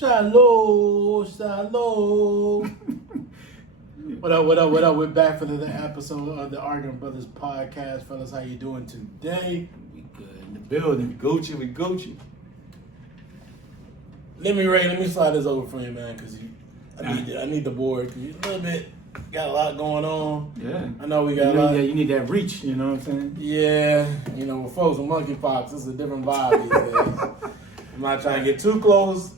Shalom, shalom. What up? We're back for another episode of the Arguing Brothers podcast. Fellas, how you doing today? We good in the building. We Gucci. Let me slide this over for you, man, because I need the board. Cause you a little bit got a lot going on. Yeah. I know we got a lot. Yeah, you need that reach, you know what I'm saying? Yeah, with folks with monkeypox, it's a different vibe these days. I'm not trying to get too close,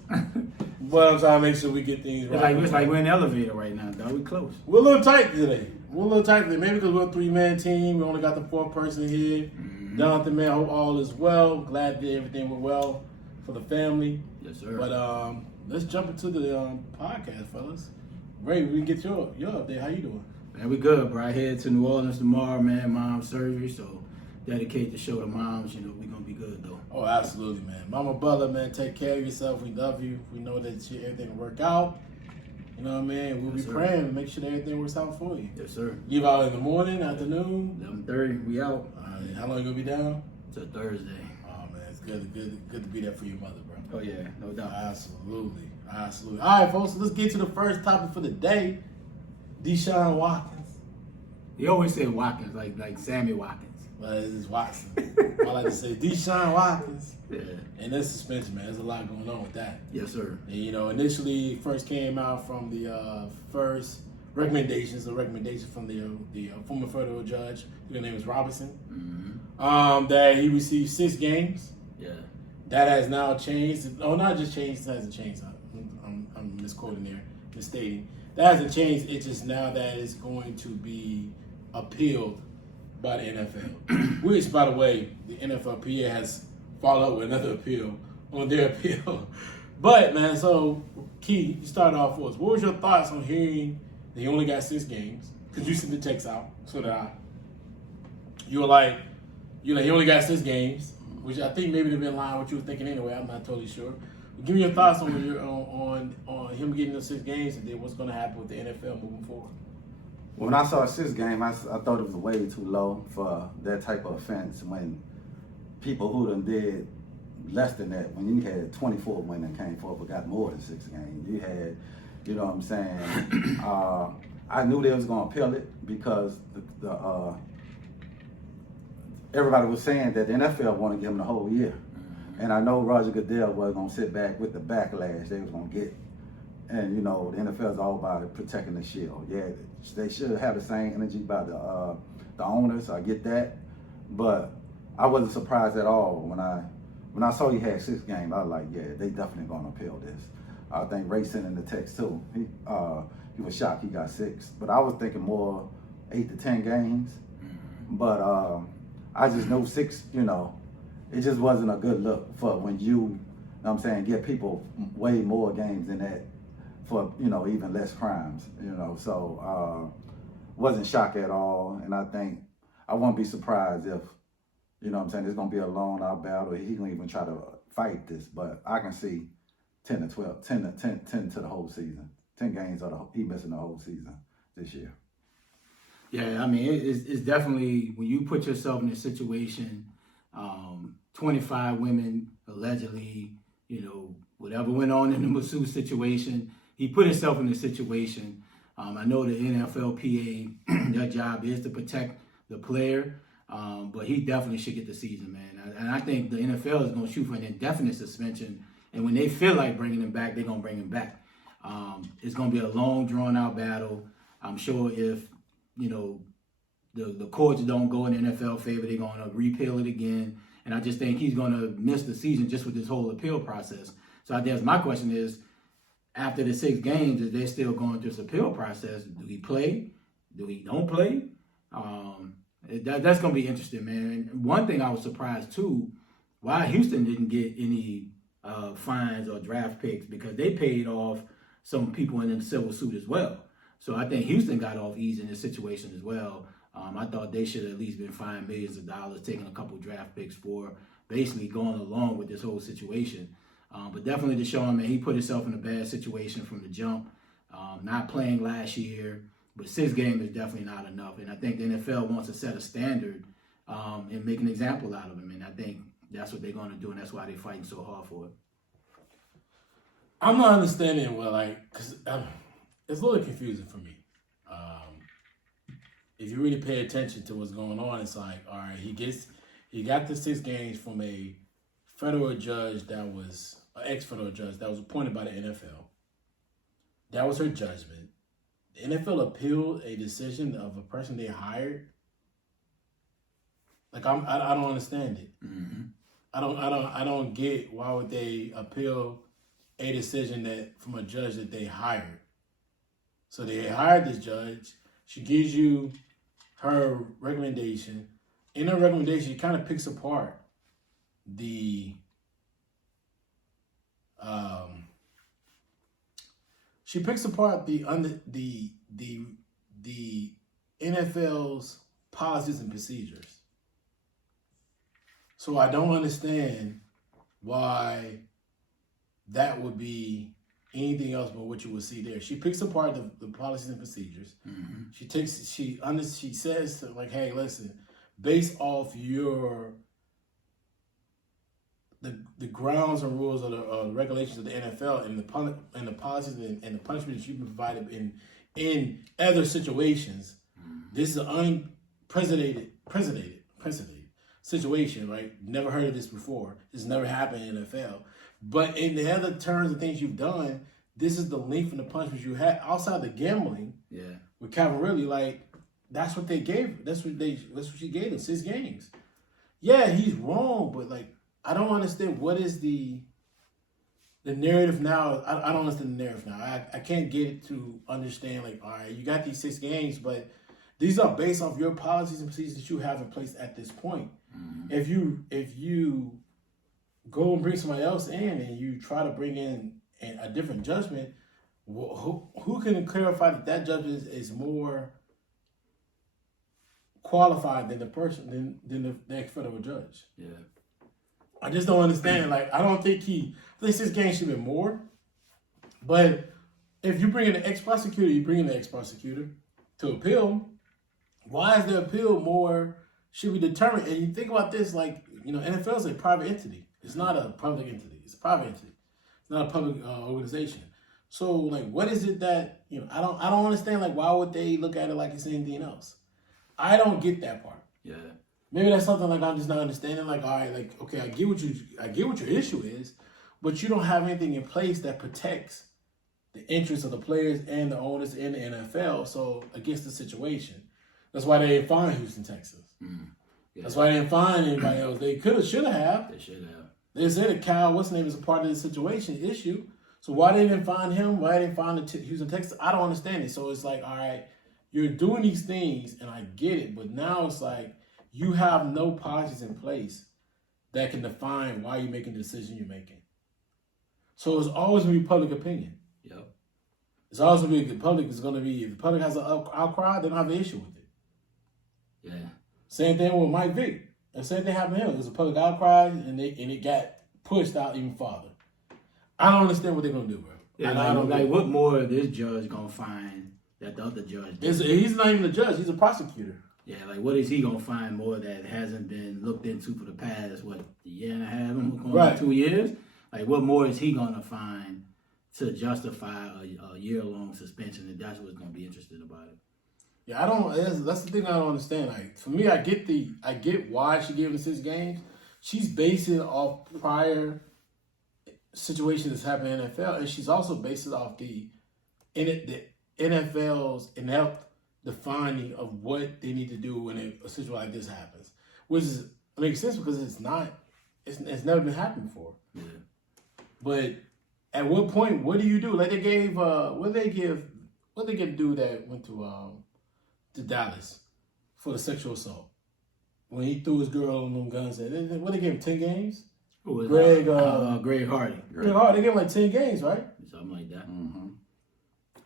but I'm trying to make sure we get things right. It's like we're in the elevator right now, dog. We close. We're a little tight today. Maybe because we're a three-man team. We only got the fourth person here. Mm-hmm. Jonathan, man, I hope all is well. Glad that everything went well for the family. Yes, sir. But let's jump into the podcast, fellas. Ray, we can get your update. How you doing? Man, we good, bro. I head to New Orleans tomorrow, man. Mom's surgery, so dedicate the show to moms. We're going to be good, though. Oh, absolutely, man. Mama Butler, man, take care of yourself. We love you. We know that everything will work out. You know what I mean? We'll be praying and make sure that everything works out for you. Yes, sir. You out in the morning, afternoon? 11:30, we out. How long you going to be down? Till Thursday. Oh, man, it's good to be there for your mother, bro. Oh, yeah, no doubt. Absolutely. All right, folks, so let's get to the first topic for the day. DeShuan Watkins. He always said Watkins, like Sammy Watkins. Well, it's Watson. I like to say DeShuan Watkins. Yeah. And that suspension, man. There's a lot going on with that. Yes, sir. And, initially first came out from the first recommendations from the former federal judge. His name is Robinson. Mm-hmm. That he received 6 games. Yeah. That has now changed. Oh, not just changed. It hasn't changed. I'm misquoting there, misstating. That hasn't changed. It's just now that it's going to be appealed by the NFL. Which, by the way, the NFLPA has followed up with another appeal on their appeal. But, man, so, Key, you started off for us. What was your thoughts on hearing that he only got 6 games? Because you sent the text out, so did I. You were like, he only got 6 games, which I think maybe they've been in line with what you were thinking anyway. I'm not totally sure. But give me your thoughts on him getting those 6 games and then what's going to happen with the NFL moving forward. When I saw 6 games, I thought it was way too low for that type of offense. When people who done did less than that, when you had 24 when they came forward but got more than 6 games, you had, you know what I'm saying? I knew they was gonna appeal it because the everybody was saying that the NFL wanted to give him the whole year, and I know Roger Goodell was gonna sit back with the backlash they was gonna get. And the NFL is all about protecting the shield. Yeah, they should have the same energy by the owners. I get that, but I wasn't surprised at all when I saw he had 6 games. I was like, yeah, they definitely gonna appeal this. I think Ray sent in the text too. He was shocked he got 6, but I was thinking more 8 to 10 games. But I just know 6. It just wasn't a good look for when you know what I'm saying, give people way more games than that. For even less crimes, so wasn't shocked at all, and I think I won't be surprised if I'm saying there's gonna be a long out battle. He gonna even try to fight this, but I can see 10 to 12, 10 to the whole season, 10 games he missing the whole season this year. Yeah, I mean it's definitely when you put yourself in a situation, 25 women allegedly, whatever went on in the masseuse situation. He put himself in a situation. I know the NFLPA, their job is to protect the player, but he definitely should get the season, man. And I think the NFL is going to shoot for an indefinite suspension. And when they feel like bringing him back, they're going to bring him back. It's going to be a long, drawn-out battle. I'm sure if, the courts don't go in the NFL favor, they're going to repeal it again. And I just think he's going to miss the season just with this whole appeal process. So I guess my question is, after the 6 games, if they're still going through this appeal process, do he play? Do he don't play? That's going to be interesting, man. And one thing I was surprised, too, why Houston didn't get any fines or draft picks, because they paid off some people in the civil suit as well. So I think Houston got off easy in this situation as well. I thought they should have at least been fined millions of dollars, taking a couple draft picks for basically going along with this whole situation. But definitely DeShuan, man, he put himself in a bad situation from the jump. Not playing last year, but 6 games is definitely not enough. And I think the NFL wants to set a standard and make an example out of him. And I think that's what they're going to do, and that's why they're fighting so hard for it. I'm not understanding because it's a little confusing for me. If you really pay attention to what's going on, it's like, all right, he got the 6 games from a federal judge that was an ex-federal judge that was appointed by the NFL. That was her judgment. The NFL appealed a decision of a person they hired. Like I don't understand it. Mm-hmm. I don't get why would they appeal a decision that from a judge that they hired. So they hired this judge. She gives you her recommendation. In her recommendation, she kind of picks apart the NFL's policies and procedures. So I don't understand why that would be anything else but what you would see there. She picks apart the policies and procedures. Mm-hmm. She says like, hey, listen, based off the grounds and rules of the regulations of the NFL and the policies and the punishment that you've been provided in other situations, this is an unprecedented situation, right? Never heard of this before. This never happened in the NFL. But in the other terms and things you've done, this is the length and the punishment you had outside the gambling. Yeah. With Cavalry, like that's what they gave. That's what she gave him, 6 games. Yeah, he's wrong, but like I don't understand what is the narrative now. I don't understand the narrative now. I can't get it to understand like, all right, you got these 6 games, but these are based off your policies and procedures that you have in place at this point. Mm-hmm. If you go and bring somebody else in and you try to bring in a different judgment, who can clarify that judgment is more qualified than the person than the ex-federal judge? Yeah. I just don't understand. Like, I think 6 games should be more. But if you bring in an ex-prosecutor, you bring in an ex-prosecutor to appeal. Why is the appeal more should be determined? And you think about this, like, NFL is a private entity. It's not a public entity. It's a private entity. It's not a public organization. So, like, what is it that, I don't understand, like, why would they look at it like it's anything else? I don't get that part. Yeah. Maybe that's something like I'm just not understanding. Like, all right, like, okay, I get what your issue is, but you don't have anything in place that protects the interests of the players and the owners in the NFL. So against the situation, that's why they didn't find Houston, Texas. Yeah. That's why they didn't find anybody else. They should have. They should have. They said that Kyle, what's his name, is a part of the situation issue. So why they didn't find him? Why they didn't find the Houston, Texas? I don't understand it. So it's like, all right, you're doing these things, and I get it, but now it's like you have no policies in place that can define why you're making the decision you're making. So it's always going to be public opinion. Yep. It's always going to be, the public is going to be, if the public has an outcry, they don't have an issue with it. Yeah. Same thing with Mike Vick. The same thing happened to him. There's a public outcry, and it got pushed out even farther. I don't understand what they're going to do, bro. Yeah, what more this judge going to find that the other judge did? He's not even a judge. He's a prosecutor. Yeah, like what is he going to find more that hasn't been looked into for the past, a year and a half, going on 2 years? Like, what more is he going to find to justify a year-long suspension? And that's what's going to be interesting about it. Yeah, that's the thing I don't understand. Like, for me, I get why she gave him 6 games. She's basing it off prior situations that's happened in the NFL, and she's also based it off the NFL's inept defining of what they need to do when a situation like this happens, which makes sense because it's never been happened before. Yeah. But at what point, what do you do? Like they gave, what they give dude that went to Dallas for the sexual assault when he threw his girl on them guns? And what they gave him 10 games? Greg Hardy. Greg Hardy. They gave him like 10 games, right? Something like that. Mm-hmm.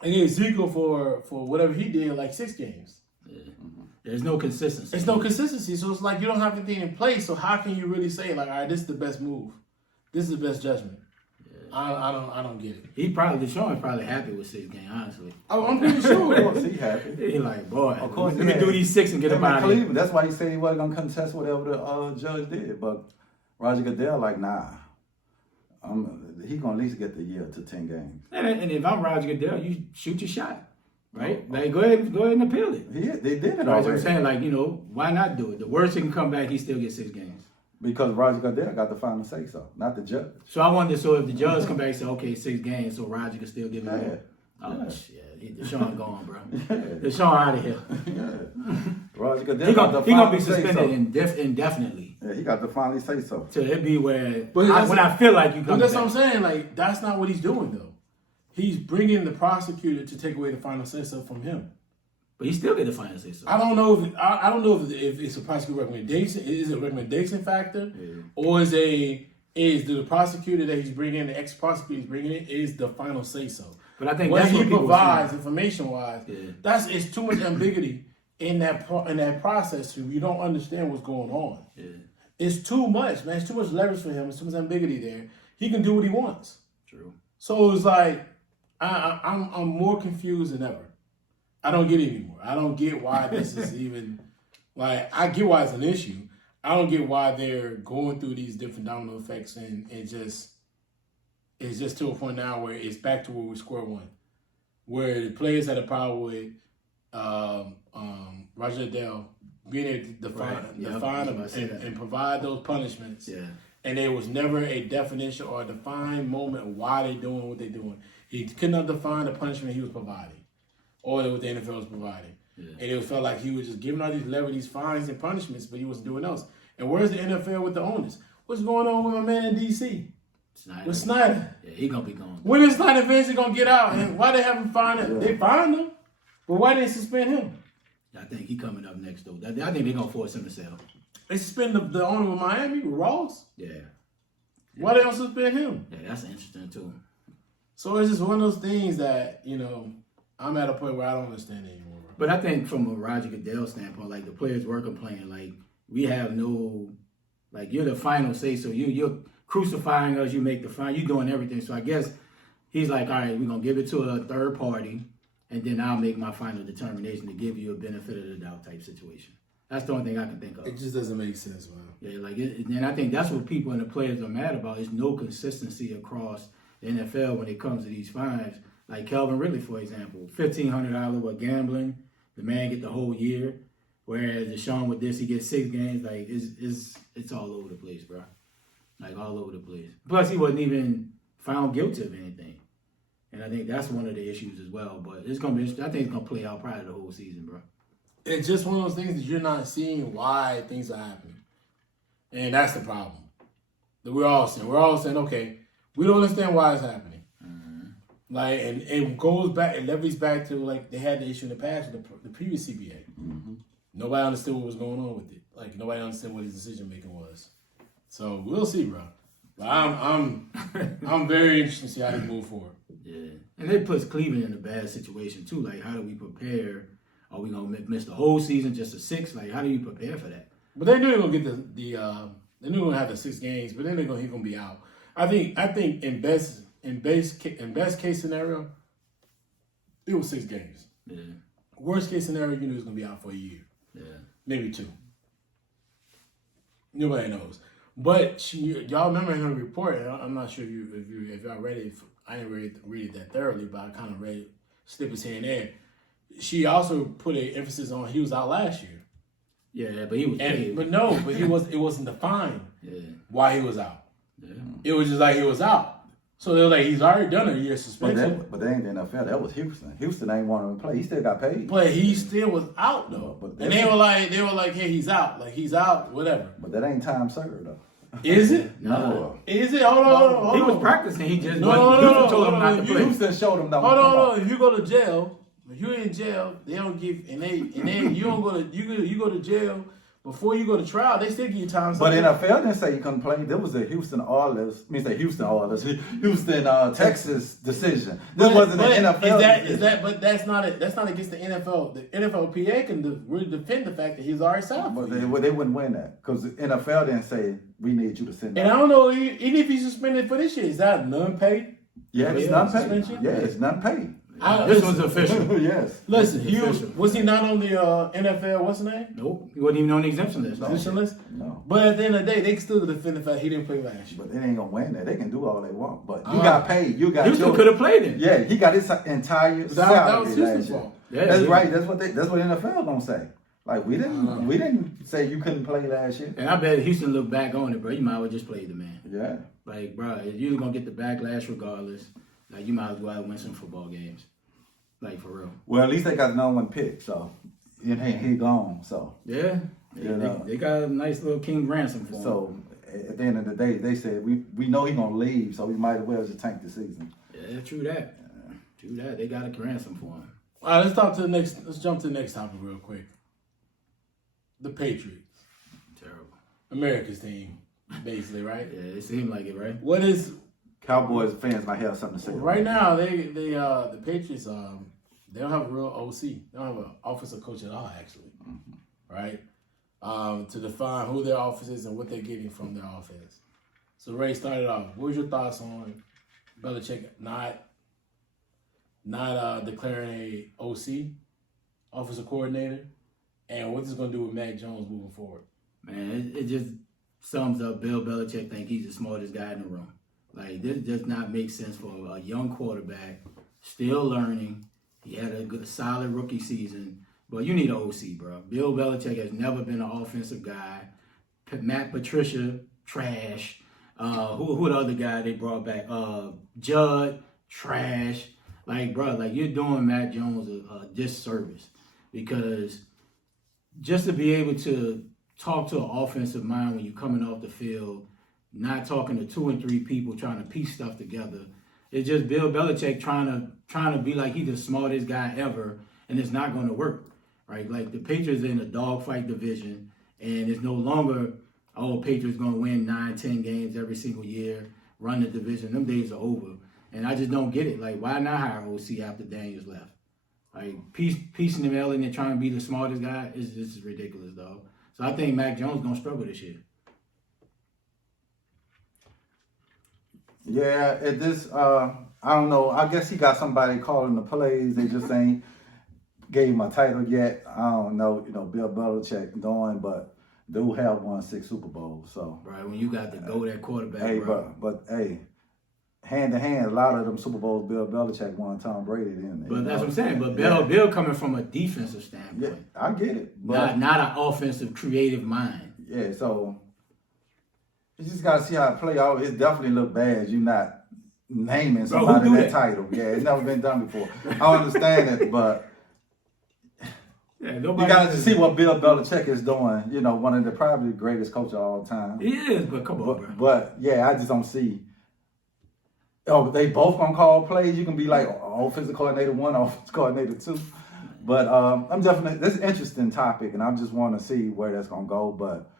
And gave Ezekiel for whatever he did like 6 games. Yeah. Mm-hmm. There's no consistency. There's no consistency, so it's like you don't have anything in place. So how can you really say like, all right, this is the best move, this is the best judgment? Yeah. I don't get it. DeShuan is probably happy with 6 games, honestly. Oh, I'm pretty sure. Of course he happy. He like, boy, of course let me do these 6 and get him out of here. That's why he said he wasn't gonna contest whatever the judge did. But Roger Goodell like, nah. He gonna at least get the year to 10 games. And if I'm Roger Goodell, you shoot your shot, right? Like go ahead and appeal it. They did it Right, already. I'm saying, like, why not do it? The worst he can come back, he still gets 6 games. Because Roger Goodell got the final say so, not the judge. So I wonder, so if the judge come back and say, okay, 6 games, so Roger can still give it Yeah. more? Oh, Yeah. shit. DeShuan gone, bro. Yeah. DeShuan out of here. Yeah. Roger Goodell He got the gonna final be say suspended so. indefinitely. Yeah, he got to finally say so. So it'd be where, But when I feel like you come But that's back. what I'm saying. Like, that's not what he's doing, though. He's bringing the prosecutor to take away the final say so from him. But he still get the final say so. I don't know if it's a prosecutor recommendation. Is it a recommendation factor, or is the prosecutor that he's bringing, the ex-prosecutor he's bringing in, is the final say so? But I think what that's he what people provides saying. information wise. Yeah. It's too much ambiguity in that process. So you don't understand what's going on. Yeah. It's too much, man. It's too much leverage for him. It's too much ambiguity there. He can do what he wants. True. So it's like I'm more confused than ever. I don't get it anymore. I don't get why this is even like. I get why it's an issue. I don't get why they're going through these different domino effects and it's just to a point now where it's back to where we square one, where the players had a problem with Roger Goodell being able to define them and provide those punishments. Yeah. And there was never a definition or a defined moment why they're doing what they're doing. He could not define the punishment he was providing or what the NFL was providing. Yeah. And it felt like he was just giving all these fines and punishments, but he wasn't doing else. And where's the NFL with the owners? What's going on with my man in D.C.? With Snyder? Yeah, he gonna be gone. When is Snyder eventually gonna get out? And why they haven't fined him? They fined him, but why didn't they suspend him? I think he coming up next though. I think they're gonna force him to sell. They suspended the owner of Miami, Ross. Yeah. Why they don't suspend him? Yeah, that's interesting too. So it's just one of those things that I'm at a point where I don't understand anymore. But I think from a Roger Goodell standpoint, like the players were complaining, like we have no, like you're the final say so. You're crucifying us. You make the fine. You're doing everything. So I guess he's like, all right, we're gonna give it to a third party, and then I'll make my final determination to give you a benefit of the doubt type situation. That's the only thing I can think of. It just doesn't make sense, man. Yeah, and I think that's what people and the players are mad about. Is no consistency across the NFL when it comes to these fines. Like Calvin Ridley, for example, $1,500 with gambling, the man get the whole year. Whereas DeShuan with this, he gets 6 games. Like it's all over the place, bro. Like all over the place. Plus, he wasn't even found guilty of anything, and I think that's one of the issues as well. But it's gonna be. I think it's gonna play out probably the whole season, bro. It's just one of those things that you're not seeing why things are happening, and that's the problem. That we're all saying, okay, we don't understand why it's happening. Like, and it goes back, it leverage back to like they had the issue in the past with the previous CBA. Nobody understood what was going on with it. Like nobody understood what his decision making was. So we'll see, bro. But I'm very interested to see how they move forward. Yeah, and it puts Cleveland in a bad situation too. Like, how do we prepare? Are we gonna miss the whole season just a 6? Like, how do you prepare for that? But they knew they're gonna get they knew they're gonna have the 6 games, but then he's gonna be out. I think in best case scenario, it was 6 games. Yeah. Worst case scenario, you knew he was gonna be out for a year. Yeah. Maybe 2. Nobody knows. But y'all remember in her report, I'm not sure if y'all read it. I didn't read it that thoroughly, but I kind of read snippets here and there. She also put an emphasis on he was out last year. Yeah, but he was paid. But it wasn't defined why he was out. Yeah. It was just like he was out. So they were like, he's already done a year suspension. But they ain't the NFL. That was Houston. Houston ain't want him to play. He still got paid. But he still was out though. And they were like, hey, he's out. Like he's out, whatever. But that ain't time served though. Is it? No. Is it? Hold on. He was practicing. He just Houston told him not to play. Houston showed him that. Hold on. If you go to jail, if you're in jail, they don't give and they you don't go to you go to jail before you go to trial. They still give you time. But NFL didn't say you couldn't play. There was a Houston Texas decision. This wasn't an NFL. Is that? But that's not it. That's not against the NFL. The NFLPA can defend the fact that he's already signed. But they wouldn't win that because the NFL didn't say we need you to send. And I don't know, even if he's suspended for this year, is that non-paid? Yeah, it's non-paid. Suspension? Yeah, it's non-paid. This one's official. Yes. Listen, Official. was he not on the NFL? What's the name? Nope, he wasn't even on the exemption list. Position list? No. But at the end of the day, they still defend the fact he didn't play last year. But they ain't gonna win that. They can do all they want. But you got paid. You got Houston could have played it. Yeah, he got his entire That salary was last Houston's year. fault. Yeah, That's yeah. right. That's what NFL gonna say. Like we didn't say you couldn't play last year. And I bet Houston look back on it, bro. You might as well just play the man. Yeah. Like, bro, you're gonna get the backlash regardless. Like, you might as well win some football games. Like, for real. Well, at least they got the number 1 pick, so he gone. So Yeah. They got a nice little king ransom for him. so at the end of the day, they said we know he gonna leave, so we might as well just tank the season. Yeah, true that. True that. They got a ransom for him. All right, let's jump to the next topic real quick. The Patriots, Terrible. America's team, basically, right? Yeah, it seemed like it, right? What is Cowboys fans might have something to say. right now? The Patriots they don't have a real OC. They don't have an offensive coach at all, actually, right? To define who their offense is and what they're getting from their offense. So Ray started off. What was your thoughts on Belichick not declaring a OC, offensive coordinator, and what this is going to do with Mac Jones moving forward? Man, it just sums up Bill Belichick think he's the smartest guy in the room. Like, this does not make sense for a young quarterback, still learning. He had a good, solid rookie season, but you need an OC, bro. Bill Belichick has never been an offensive guy. Matt Patricia, trash. Who the other guy they brought back? Judd, trash. Like, bro, like, you're doing Mac Jones a disservice, because just to be able to talk to an offensive mind when you're coming off the field, not talking to 2 and 3 people trying to piece stuff together. It's just Bill Belichick trying to be like he's the smartest guy ever, and it's not going to work, right? Like, the Patriots are in a dogfight division, and it's no longer, Patriots going to win 9-10 games every single year, run the division. Them days are over, and I just don't get it. Like, why not hire OC after Daniels left? Like, piecing him out and trying to be the smartest guy is ridiculous, dog. So I think Mac Jones going to struggle this year. Yeah, I don't know. I guess he got somebody calling the plays. They just ain't gave him a title yet. I don't know. Bill Belichick doing, but do have won 6 Super Bowls. So Right, when you got to go that quarterback, hey, bro. but hey, hand to hand, a lot of them Super Bowls Bill Belichick won. Tom Brady didn't. But that's what I'm saying. But Bill coming from a defensive standpoint, Yeah, I get it. But not an offensive, creative mind. yeah, so you just gotta see how it play out. It definitely look bad. You not naming Bro, somebody who do that title. Yeah, it's never been done before. I understand it, but Yeah, you nobody. gotta just see what Bill Belichick is doing. One of the probably greatest coaches of all time. He is, but come on, bro. But yeah, I just don't see. Oh, they both gonna call plays. You can be like offensive coordinator 1, offensive coordinator 2. But I'm definitely, this is an interesting topic, and I just want to see where that's gonna go. But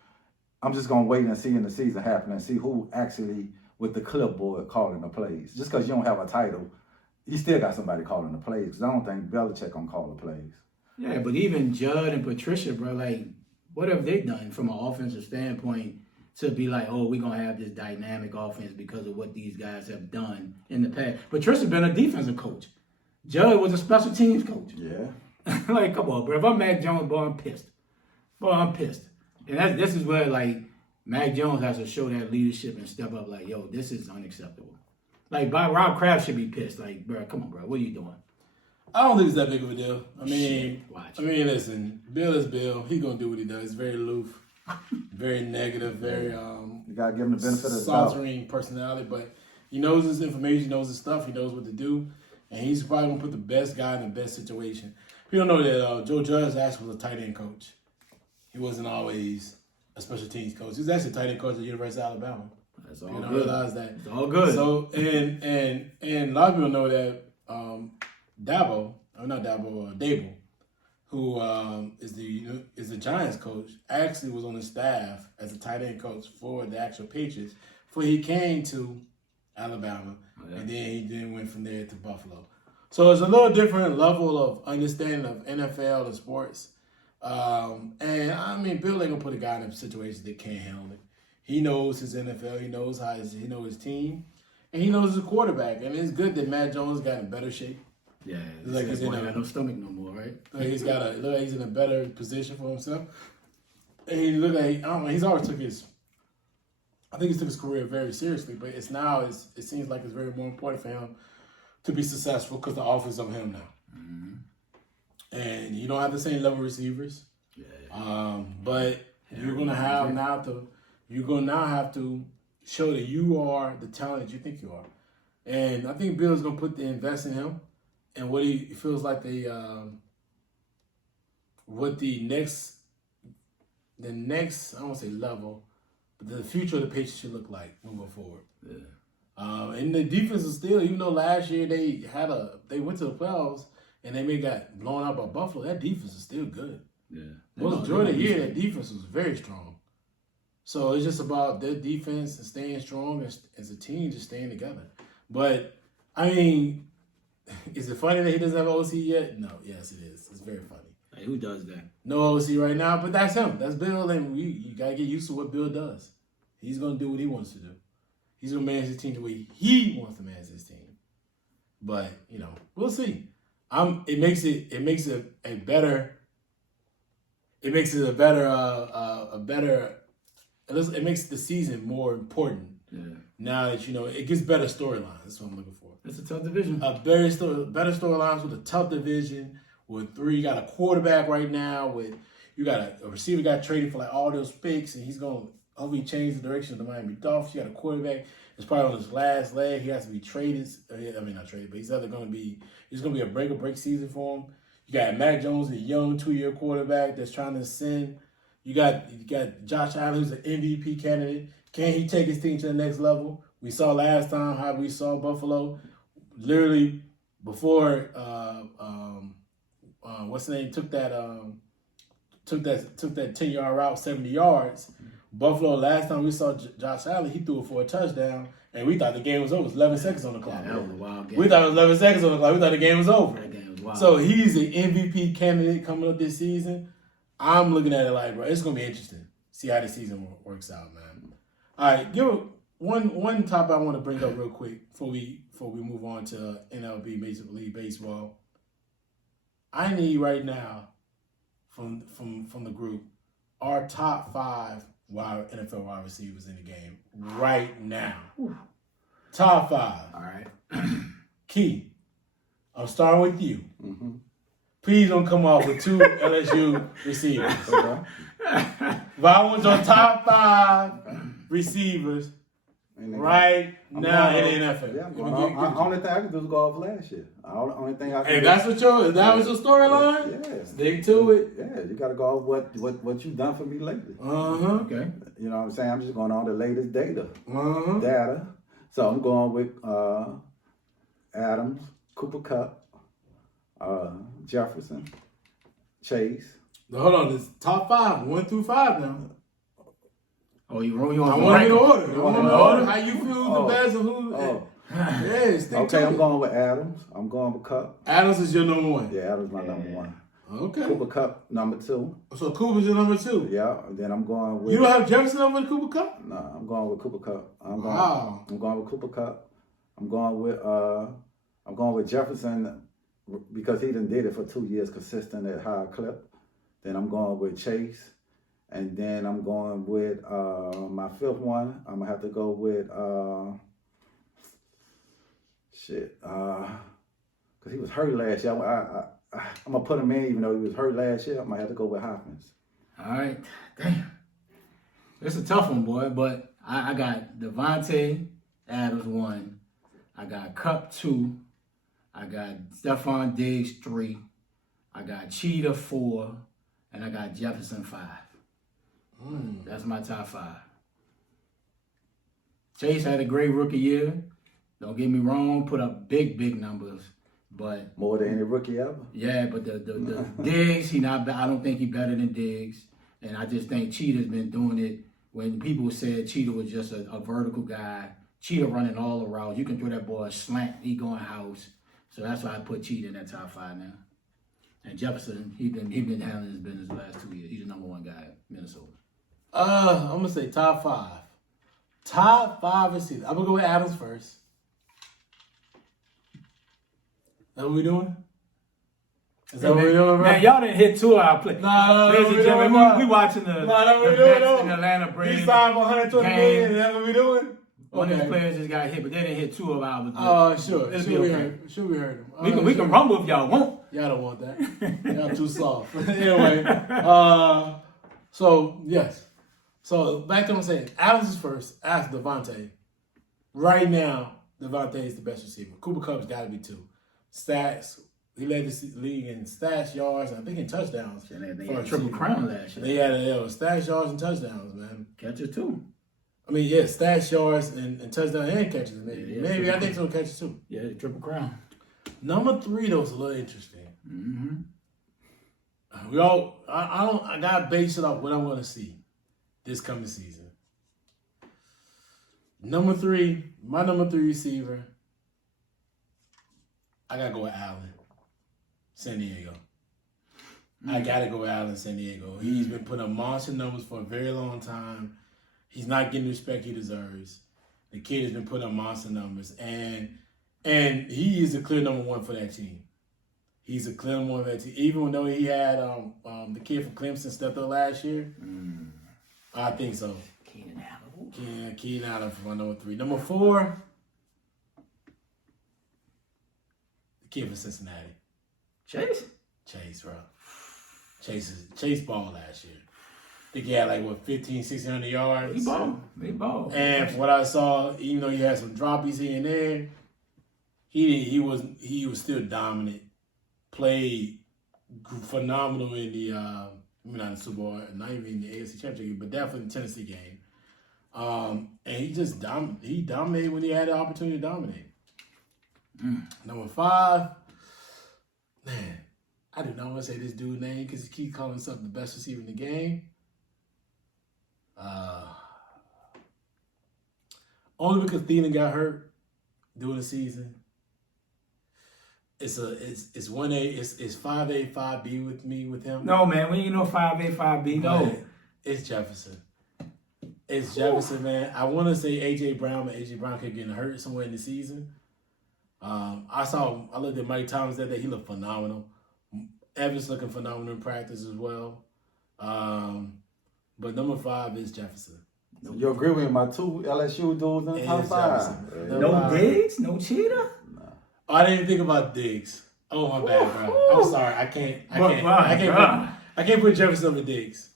I'm just gonna wait and see in the season happen and see who actually with the clipboard calling the plays. Just because you don't have a title, you still got somebody calling the plays. Because I don't think Belichick gonna call the plays. Yeah, but even Judd and Patricia, bro, like, what have they done from an offensive standpoint to be like, we're going to have this dynamic offense because of what these guys have done in the past? Patricia's been a defensive coach. Judd was a special teams coach. Yeah. Like, come on, bro. If I'm Mac Jones, boy, I'm pissed. Boy, I'm pissed. And this is where, like, Mac Jones has to show that leadership and step up like, yo, this is unacceptable. Like, Rob Kraft should be pissed. Like, bro, come on, bro. What are you doing? I don't think it's that big of a deal. Watch. Listen, Bill is Bill. He gonna do what he does. Very aloof, very negative, very You gotta give him the benefit of the doubt. sauntering personality. But he knows his information, he knows his stuff, he knows what to do, and he's probably gonna put the best guy in the best situation. People know that Joe Judge actually was a tight end coach. He wasn't always a special teams coach. He was actually a tight end coach at the University of Alabama. That's all You don't good. realize that. It's all good. So and a lot of people know that Dable, who is the Giants coach, actually was on the staff as a tight end coach for the actual Patriots before he came to Alabama, and then he went from there to Buffalo. So it's a little different level of understanding of NFL and sports. And I mean, Bill ain't gonna put a guy in a situation that can't handle it. He knows his NFL. He knows he knows his team, and he knows his quarterback. And it's good that Matt Jones got in better shape. Yeah, It's like he's got no stomach no more, right? he's in a better position for himself. And he look like I don't know. He's always took his. I think he took his career very seriously, but it seems like it's very more important for him to be successful because the offense of him now. Mm-hmm. And you don't have the same level receivers. Yeah. But you're gonna now have to show that you are the talent you think you are. And I think Bill's gonna put the invest in him and what he feels like what the next I don't want to say level, but the future of the Patriots should look like moving forward. Yeah. And the defense is still, even though last year they went to the playoffs and they may got blown out by Buffalo, that defense is still good. Yeah. Majority of the year, that defense was very strong. So it's just about their defense and staying strong as a team, just staying together. But, I mean, is it funny that he doesn't have OC yet? No, yes, it is. It's very funny. Hey, who does that? No OC right now, but that's him. That's Bill, and you got to get used to what Bill does. He's going to do what he wants to do. He's going to manage his team the way he wants to manage his team. But, we'll see. It makes the season more important. Yeah. Now that it gets better storylines. That's what I'm looking for. It's a tough division. Better storylines with a tough division. You got a quarterback right now. You got a receiver got traded for like all those picks, and he's gonna hopefully change the direction of the Miami Dolphins. You got a quarterback that's probably on his last leg. He has to be traded. Not traded, but he's gonna be a break or break season for him. You got Mac Jones, a young 2-year quarterback that's trying to ascend. You got Josh Allen, who's an MVP candidate. Can he take his team to the next level? We saw last time how we saw Buffalo literally before what's the name took that 10-yard route 70 yards. Buffalo last time we saw Josh Allen, he threw it for a touchdown, and we thought the game was over. It was 11 seconds on the clock. Yeah, that was a wild game. We thought it was 11 seconds on the clock. We thought the game was over. That game was wild. So he's an MVP candidate coming up this season. I'm looking at it like, bro, it's gonna be interesting. See how the season works out, man. All right, give one topic I want to bring up real quick before we move on to MLB, Major League Baseball. I need right now from the group our top 5 NFL wide receivers in the game right now. Top 5. All right. Key, I'm starting with you. Mm-hmm. Please don't come off with 2 LSU receivers. Okay. But I want your top 5 receivers right now in the NFL. Yeah, only thing I can do is go off last year. Only thing I can do. That was your storyline? Yeah. Stick to it. Yeah, you got to go off what you've done for me lately. Uh-huh. Okay. You know what I'm saying? I'm just going on the latest data. Uh-huh. So I'm going with Adams, Cooper Kupp, Jefferson, Chase. Hold on, this top 5, 1 through 5 now. Oh, you want I want to order. I want to order how you feel the best of who. Yes. Okay, I'm going with Adams. I'm going with Kupp. Adams is your number 1. Yeah, Adams is my number 1. Okay. Cooper Kupp, number 2. So Cooper's your number 2. Yeah, and then I'm going with. You don't have Jefferson over Cooper Kupp? No, I'm going with Cooper Kupp. I'm going with Cooper Kupp. I'm going with Jefferson because he done did it for 2 years consistent at high clip. Then I'm going with Chase. And then I'm going with my 5th one. I'm going to have to go with, because he was hurt last year. I'm going to put him in even though he was hurt last year. I might have to go with Hopkins. All right. Damn. It's a tough one, boy, but I got Devontae Adams 1. I got Kupp 2. I got Stephon Diggs 3. I got Cheetah 4. And I got Jefferson 5. That's my top 5. Chase had a great rookie year. Don't get me wrong, put up big numbers, but more than any rookie ever. Yeah, but the Diggs, I don't think he's better than Diggs, and I just think Cheetah's been doing it. When people said Cheetah was just a vertical guy, Cheetah running all the routes. You can throw that boy a slant, he going house. So that's why I put Cheetah in that top 5 now. And Jefferson, he been handling his business the last 2 years. He's the number 1 guy in Minnesota. I'm gonna say top 5. Top 5 receivers. I'm gonna go with Adams first. That what we doing? Is that what we doing, bro? Man, y'all didn't hit 2 of our players. No, Ladies and gentlemen, we watching the that what we Mets doing, and Atlanta Braves. He signed for $120 million. Is that what we doing? One of these players just got hit, but they didn't hit 2 of ours. Sure. It'll Sure, be we okay. heard. Sure, we heard him. We can rumble if y'all want. Y'all don't want that. Y'all too soft. Anyway, so yes. So back to what I'm saying. Adams is first after Devontae. Right now, Devontae is the best receiver. Cooper Kupp's got to be 2. Stats. He led the league in stats, yards, and I think in touchdowns. They had Triple Crown last year. They had stats, yards, and touchdowns, man. Catcher too. I mean, yeah, stats, yards, and touchdowns and catches. Maybe I think so catches too. Yeah, the Triple Crown. Number 3 though is a little interesting. Mm-hmm. I gotta base it off what I'm gonna see this coming season. Number 3, my number 3 receiver. I gotta go with Allen, San Diego. I gotta go with Allen, San Diego. He's been putting up monster numbers for a very long time. He's not getting the respect he deserves. The kid has been putting up monster numbers, and he is a clear number 1 for that team. He's a clear number 1 for that team. Even though he had the kid from Clemson stepped up last year, I think so. Keenan Allen. Yeah, Keenan Allen for my number 3. Number 4, the kid from Cincinnati. Chase, bro. Chase ball last year. I think he had 1,500-1,600 yards. He ball. And from what I saw, even though he had some droppies here and there, he was still dominant. Played phenomenal in the not in the Super Bowl, not even in the AFC Championship game, but definitely in the Tennessee game. And he just dominated when he had the opportunity to dominate. Number 5, man, I do not want to say this dude's name because he keeps calling himself the best receiver in the game. Only because Thielen got hurt during the season. It's 1A, it's 5A, 5B with him. No, man, we ain't no 5A, 5B. No, it's Jefferson. It's Jefferson, man. I want to say A.J. Brown, but A.J. Brown kept getting hurt somewhere in the season. I looked at Mike Thomas that day. He looked phenomenal. Evans looking phenomenal in practice as well. But number 5 is Jefferson. You agree with my 2 LSU dudes in the top 5? No Diggs, no Cheetah. Oh, I didn't even think about Diggs. Oh, my bad, bro. I'm sorry. I can't put Jefferson over Diggs.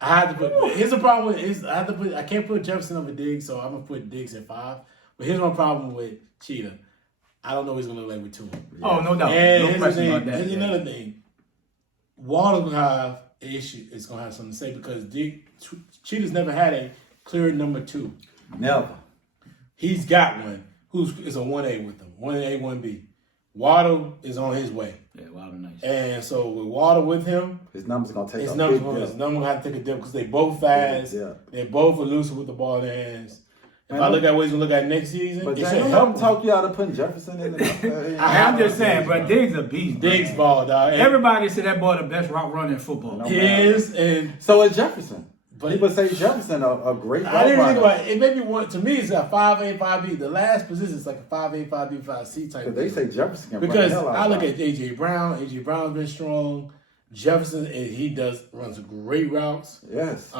I had to put. Here's the problem with I can't put Jefferson over Diggs, so I'm gonna put Diggs at 5. But here's my problem with Cheetah. I don't know what he's gonna look like with 2. Oh, no doubt. And No question about that. Here's another thing. Water's gonna have an issue. It's gonna have something to say because Cheetah's never had a clear number 2. Never. He's got one. Is a 1A with him. 1A, 1B. Waddle is on his way. Yeah, Waddle nice. And so with Waddle with him, his number's gonna take his a number's big dip. gonna have to take a dip because they both fast. Yeah. They're both elusive with the ball in their hands. If I look at what he's gonna look at next season, but it James, should don't help him. talk you out of putting Jefferson in the I'm just saying, but Diggs a beast. Diggs ball, dog. Everybody said that boy the best route runner in football. He is, and so is Jefferson. but People say Jefferson a great I didn't route think runner. about it. It may be one to me. It's a 5A, 5B. The last position is like a 5A, 5B, 5C type. Because they say Jefferson can run because the hell out I of look it. at AJ Brown. AJ Brown's been strong. Jefferson, and he runs great routes. Yes.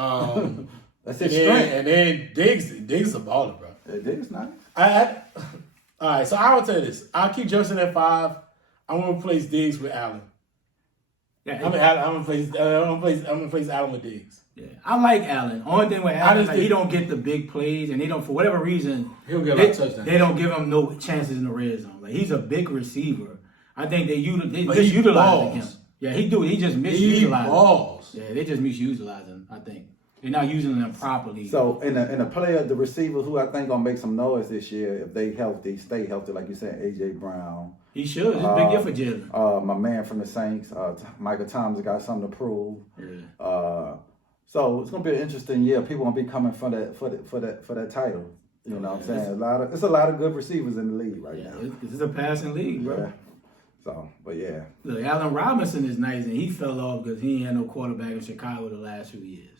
That's And his strength. then Diggs is a baller, bro. It is nice. All right, so I will tell you this. I'll keep Jefferson at 5. I'm gonna replace Diggs with Allen. Yeah, I'm gonna replace Allen with Diggs. yeah. I like Allen. Only thing with Allen, he don't get the big plays, and they don't, for whatever reason, He'll get a lot of touchdowns. They don't give him no chances in the red zone. Like he's a big receiver. I think they But just he utilize him. balls. Yeah, he do. He just He misutilizes. balls. Yeah, they just misutilize him. I think they're not using them properly. So in a player, the receivers who I think gonna make some noise this year, if they stay healthy, like you said, AJ Brown. he should. It's a big year for Jalen. My man from the Saints, Michael Thomas, got something to prove. Yeah. So it's gonna be an interesting year. People gonna be coming for that title. You know what I'm saying? It's a lot of good receivers in the league right now. This is a passing league, bro. Yeah. So, but yeah. Look, Allen Robinson is nice, and he fell off because he ain't had no quarterback in Chicago the last few years.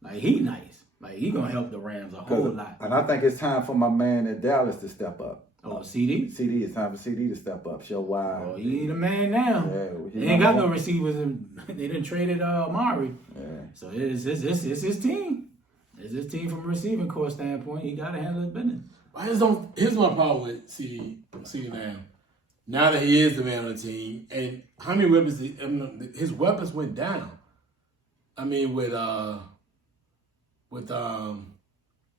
Like, he nice. Like, he going to help the Rams a whole lot. And I think it's time for my man in Dallas to step up. Oh, CD? CD, it's time for CD to step up, show why. Oh, he ain't a man now. Yeah, They ain't got no receivers. They done traded Amari. Yeah. So it's his team. It's his team from a receiving core standpoint. He got to handle his business. Here's my problem with CD now. Now that he is the man on the team, and how many weapons? His weapons went down. I mean, with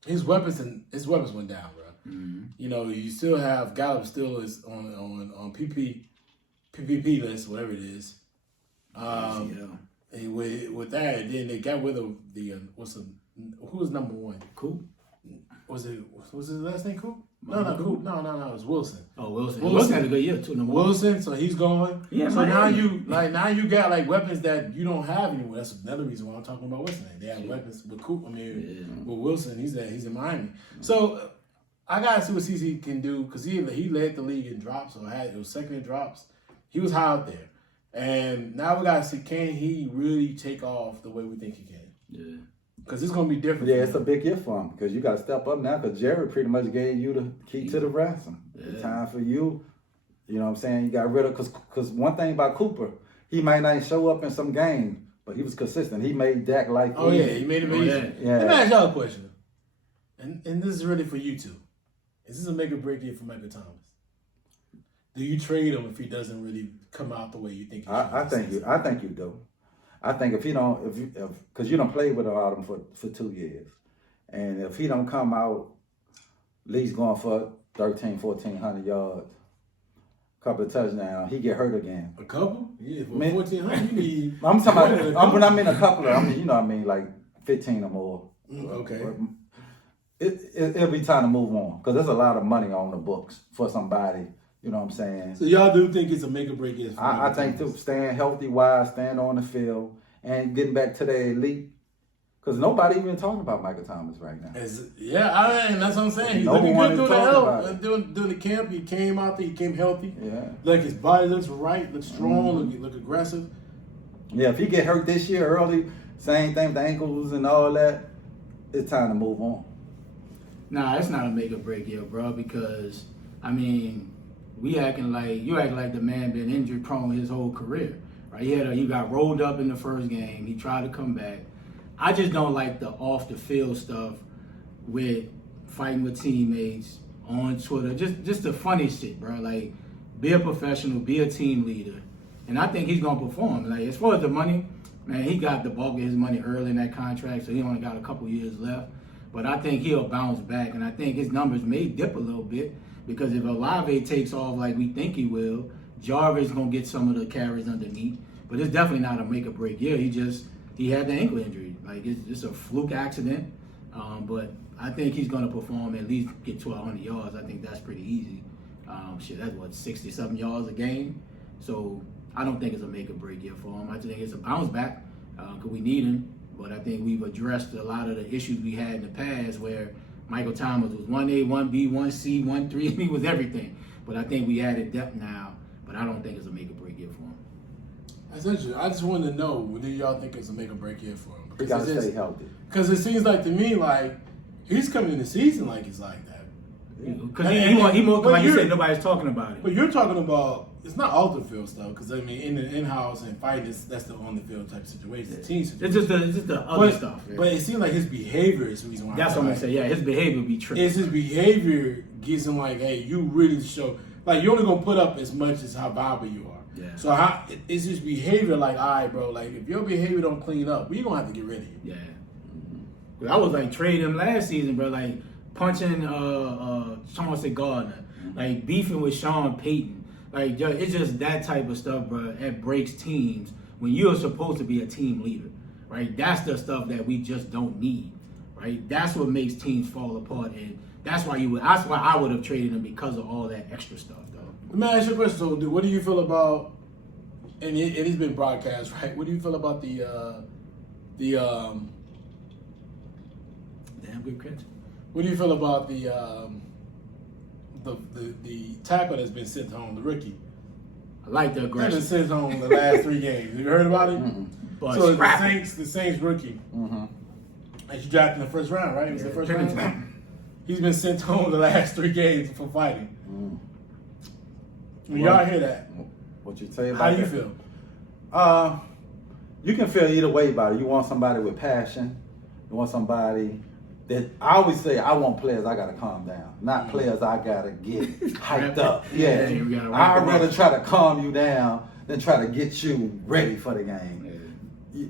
his weapons went down, bro. Mm-hmm. You know, you still have Gallup still is on PPP list, whatever it is. And with that, and then they got rid of who was number one? Cool. Was his last name Coop? No, Coop. No, it was Wilson. Oh, Wilson. Wilson had a good year too. Wilson, so he's gone. Yeah, so now you got like weapons that you don't have anymore. That's another reason why I'm talking about Wilson. They have weapons with Coop. I mean, with Wilson, he's in Miami. So I gotta see what CC can do because he led the league in drops. So it was second in drops. He was high out there, and now we gotta see can he really take off the way we think he can. Yeah. Because it's going to be different. Yeah, it's a big year for him because you got to step up now because Jared pretty much gave you the key to the ransom. Yeah. It's time for you. You know what I'm saying? You got rid of, because one thing about Cooper, he might not show up in some game, but he was consistent. He made Dak like Oh, yeah, he made it easy. Yeah. Let me ask y'all a question. And this is really for you two. Is this a make or break year for Michael Thomas? Do you trade him if he doesn't really come out the way you think he should? I think you do. I think if because you don't play with him for 2 years, and if he don't come out, at least going for 1,400 yards, couple of touchdowns, he get hurt again. A couple? Yeah, for 1,400, you need. I'm talking about. When I mean a couple of, like 15 or more. Okay. It'll be time to move on because there's a lot of money on the books for somebody. You know what I'm saying? So y'all do think it's a make or break year? I think too. Staying healthy, wise, staying on the field, and getting back to the elite. Because nobody even talking about Michael Thomas right now. And that's what I'm saying. He's looking good during the camp. He came out there. He came healthy. Yeah. Like his body looks right, looks strong, look aggressive. Yeah. If he get hurt this year early, same thing with the ankles and all that. It's time to move on. Nah, it's not a make or break year, bro. Because you acting like the man been injury prone his whole career, right? He got rolled up in the first game. He tried to come back. I just don't like the off the field stuff with fighting with teammates on Twitter. Just the funny shit, bro. Like, be a professional, be a team leader, and I think he's gonna perform. Like, as far as the money, man, he got the bulk of his money early in that contract, so he only got a couple years left. But I think he'll bounce back, and I think his numbers may dip a little bit. Because if Olave takes off like we think he will, Jarvis is going to get some of the carries underneath. But it's definitely not a make or break year. He had the ankle injury. Like, it's just a fluke accident. But I think he's going to perform at least get 1,200 yards. I think that's pretty easy. That's 60-something yards a game. So I don't think it's a make or break year for him. I think it's a bounce back because we need him. But I think we've addressed a lot of the issues we had in the past where Michael Thomas was 1A, 1B, 1C, 1-3. He was everything. But I think we added depth now. But I don't think it's a make or break year for him. That's interesting. I just wanted to know, do y'all think it's a make or break year for him? He got to stay healthy. Because it seems like to me, like, he's coming in the season like it's like that. Because like you said, nobody's talking about it. But you're talking about, it's not off the field stuff, because in the in-house and fighting, that's the on the field type situation, the team situation. It's just the other stuff. Yeah. But it seems like his behavior is the reason why. That's what I'm going to say. Yeah, his behavior be tricky. It's his behavior gives him like, hey, you really show, like, you're only going to put up as much as how valuable you are. Yeah. So is his behavior like, all right, bro, like, if your behavior don't clean up, we're going to have to get rid of you. Yeah. I was like trading him last season, bro, like punching Chauncey Gardner, like beefing with Sean Payton. Like, it's just that type of stuff, bro. It breaks teams when you're supposed to be a team leader, right? That's the stuff that we just don't need, right? That's what makes teams fall apart, and that's why I would have traded him because of all that extra stuff, though. Let me ask you a question. So, what do you feel about? And it's been broadcast, right? What do you feel about the damn good catch? What do you feel about the tackle that's been sent home, the rookie? I like the aggression. He's been sent home the last 3 games. Have you heard about it? But so the Saints rookie. And you drafted in the first round, right? It was the first round. He's been sent home the last 3 games for fighting. When y'all hear that, What you say about how do you that? feel? You can feel either way about it. You want somebody with passion. You want somebody that, I always say, I want players I gotta calm down, not players I gotta get hyped up. Yeah, you gotta I'd ramp them rather up. try to calm you down than try to get you ready for the game.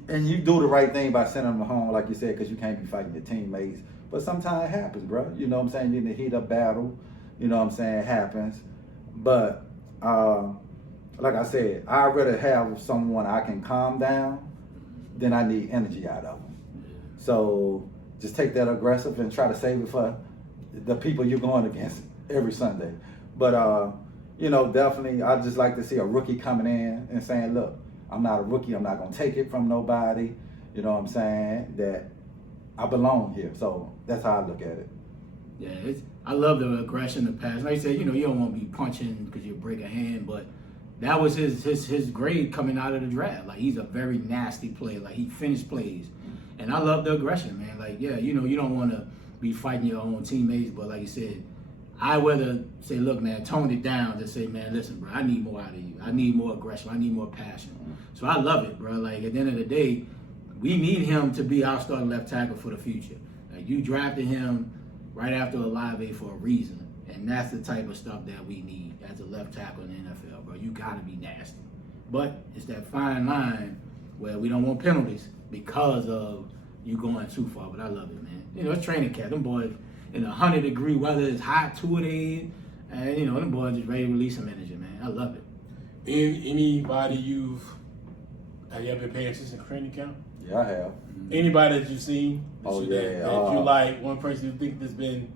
And you do the right thing by sending them home, like you said, because you can't be fighting your teammates. But sometimes it happens, bro. You know what I'm saying? You need to heat up battle. You know what I'm saying? It happens. But like I said, I'd rather have someone I can calm down than I need energy out of them. So just take that aggressive and try to save it for the people you're going against every Sunday. But, you know, definitely I just like to see a rookie coming in and saying, look, I'm not a rookie. I'm not going to take it from nobody. You know what I'm saying? That I belong here. So that's how I look at it. Yeah, I love the aggression, the passion. Like I said, you know, you don't want to be punching because you break a hand, but that was his grade coming out of the draft. Like, he's a very nasty player. Like, he finished plays. And I love the aggression, man. Like, yeah, you know, you don't want to be fighting your own teammates, but like you said, I rather say, look, man, tone it down than say, man, listen, bro, I need more out of you. I need more aggression. I need more passion. So I love it, bro. Like, at the end of the day, we need him to be our starting left tackle for the future. Like, you drafted him right after a LIV for a reason. And that's the type of stuff that we need as a left tackle in the NFL, bro. You got to be nasty. But it's that fine line where we don't want penalties because of you going too far. But I love it, man. You know, it's training camp. Them boys in 100-degree weather, it's hot, 2 days, and, you know, them boys just ready to release some energy, man. I love it. Anybody have you ever been paying attention to training camp? Yeah, I have. Anybody that you've seen that Oh, you, yeah. that you like, one person you think there's been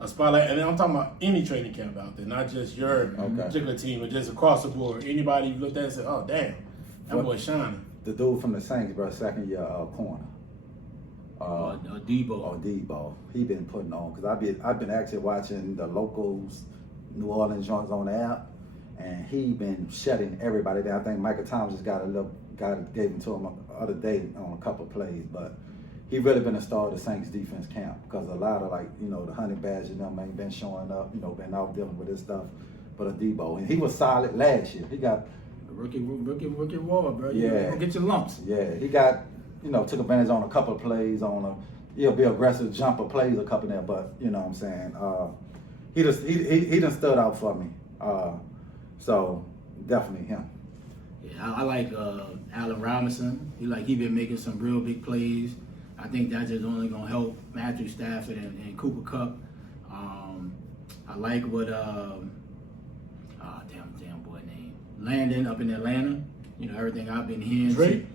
a spotlight, and then I'm talking about any training camp out there, not just your particular team, but just across the board. Anybody you looked at and said, oh, damn, that boy's shining. The dude from the Saints, bro, second year corner. Debo. He been putting on, because I've been actually watching the locals, New Orleans joints on the app, and he been shutting everybody down. I think Michael Thomas just gave him to him the other day on a couple of plays, but he really been a star of the Saints defense camp, because a lot of, like, you know, the Honey Badger and them ain't been showing up, you know, been out dealing with this stuff. But a Debo, and he was solid last year. He got Rookie war, bro. Yeah. You get your lumps. Yeah, he got, you know, took advantage on a couple of plays he'll be aggressive jumper plays a couple there, but you know what I'm saying. He done stood out for me. So definitely him. Yeah, I like Allen Robinson. He been making some real big plays. I think that's just only gonna help Matthew Stafford and Cooper Kupp. I like what damn boy name Landon up in Atlanta. You know, everything I've been hearing. Drake?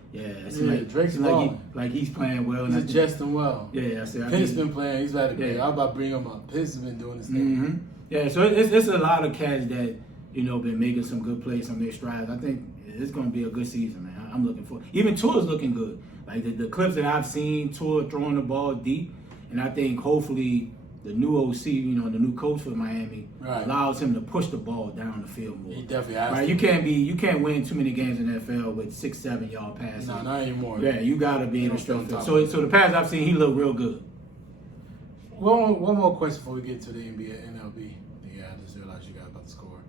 Drake's like he's playing well. He's adjusting well. Yeah, I said. Pitt's been playing. He's had a great. Yeah. I was about to bring him up. Pitt's been doing his thing. Mm-hmm. Yeah, so it's a lot of cats that, you know, been making some good plays, some big strides. I think it's going to be a good season, man. I'm looking forward. Even Tua's looking good. Like the clips that I've seen, Tua throwing the ball deep, and I think hopefully the new OC, you know, the new coach for Miami, allows him to push the ball down the field more. He definitely has. Right, you can't win too many games in the NFL with 6-7 yard passes. No, not anymore. Yeah, you got to be able to stretch the field. So the pass I've seen, he looked real good. One more question before we get to the NBA, MLB. Yeah, I just realized you guys about to score.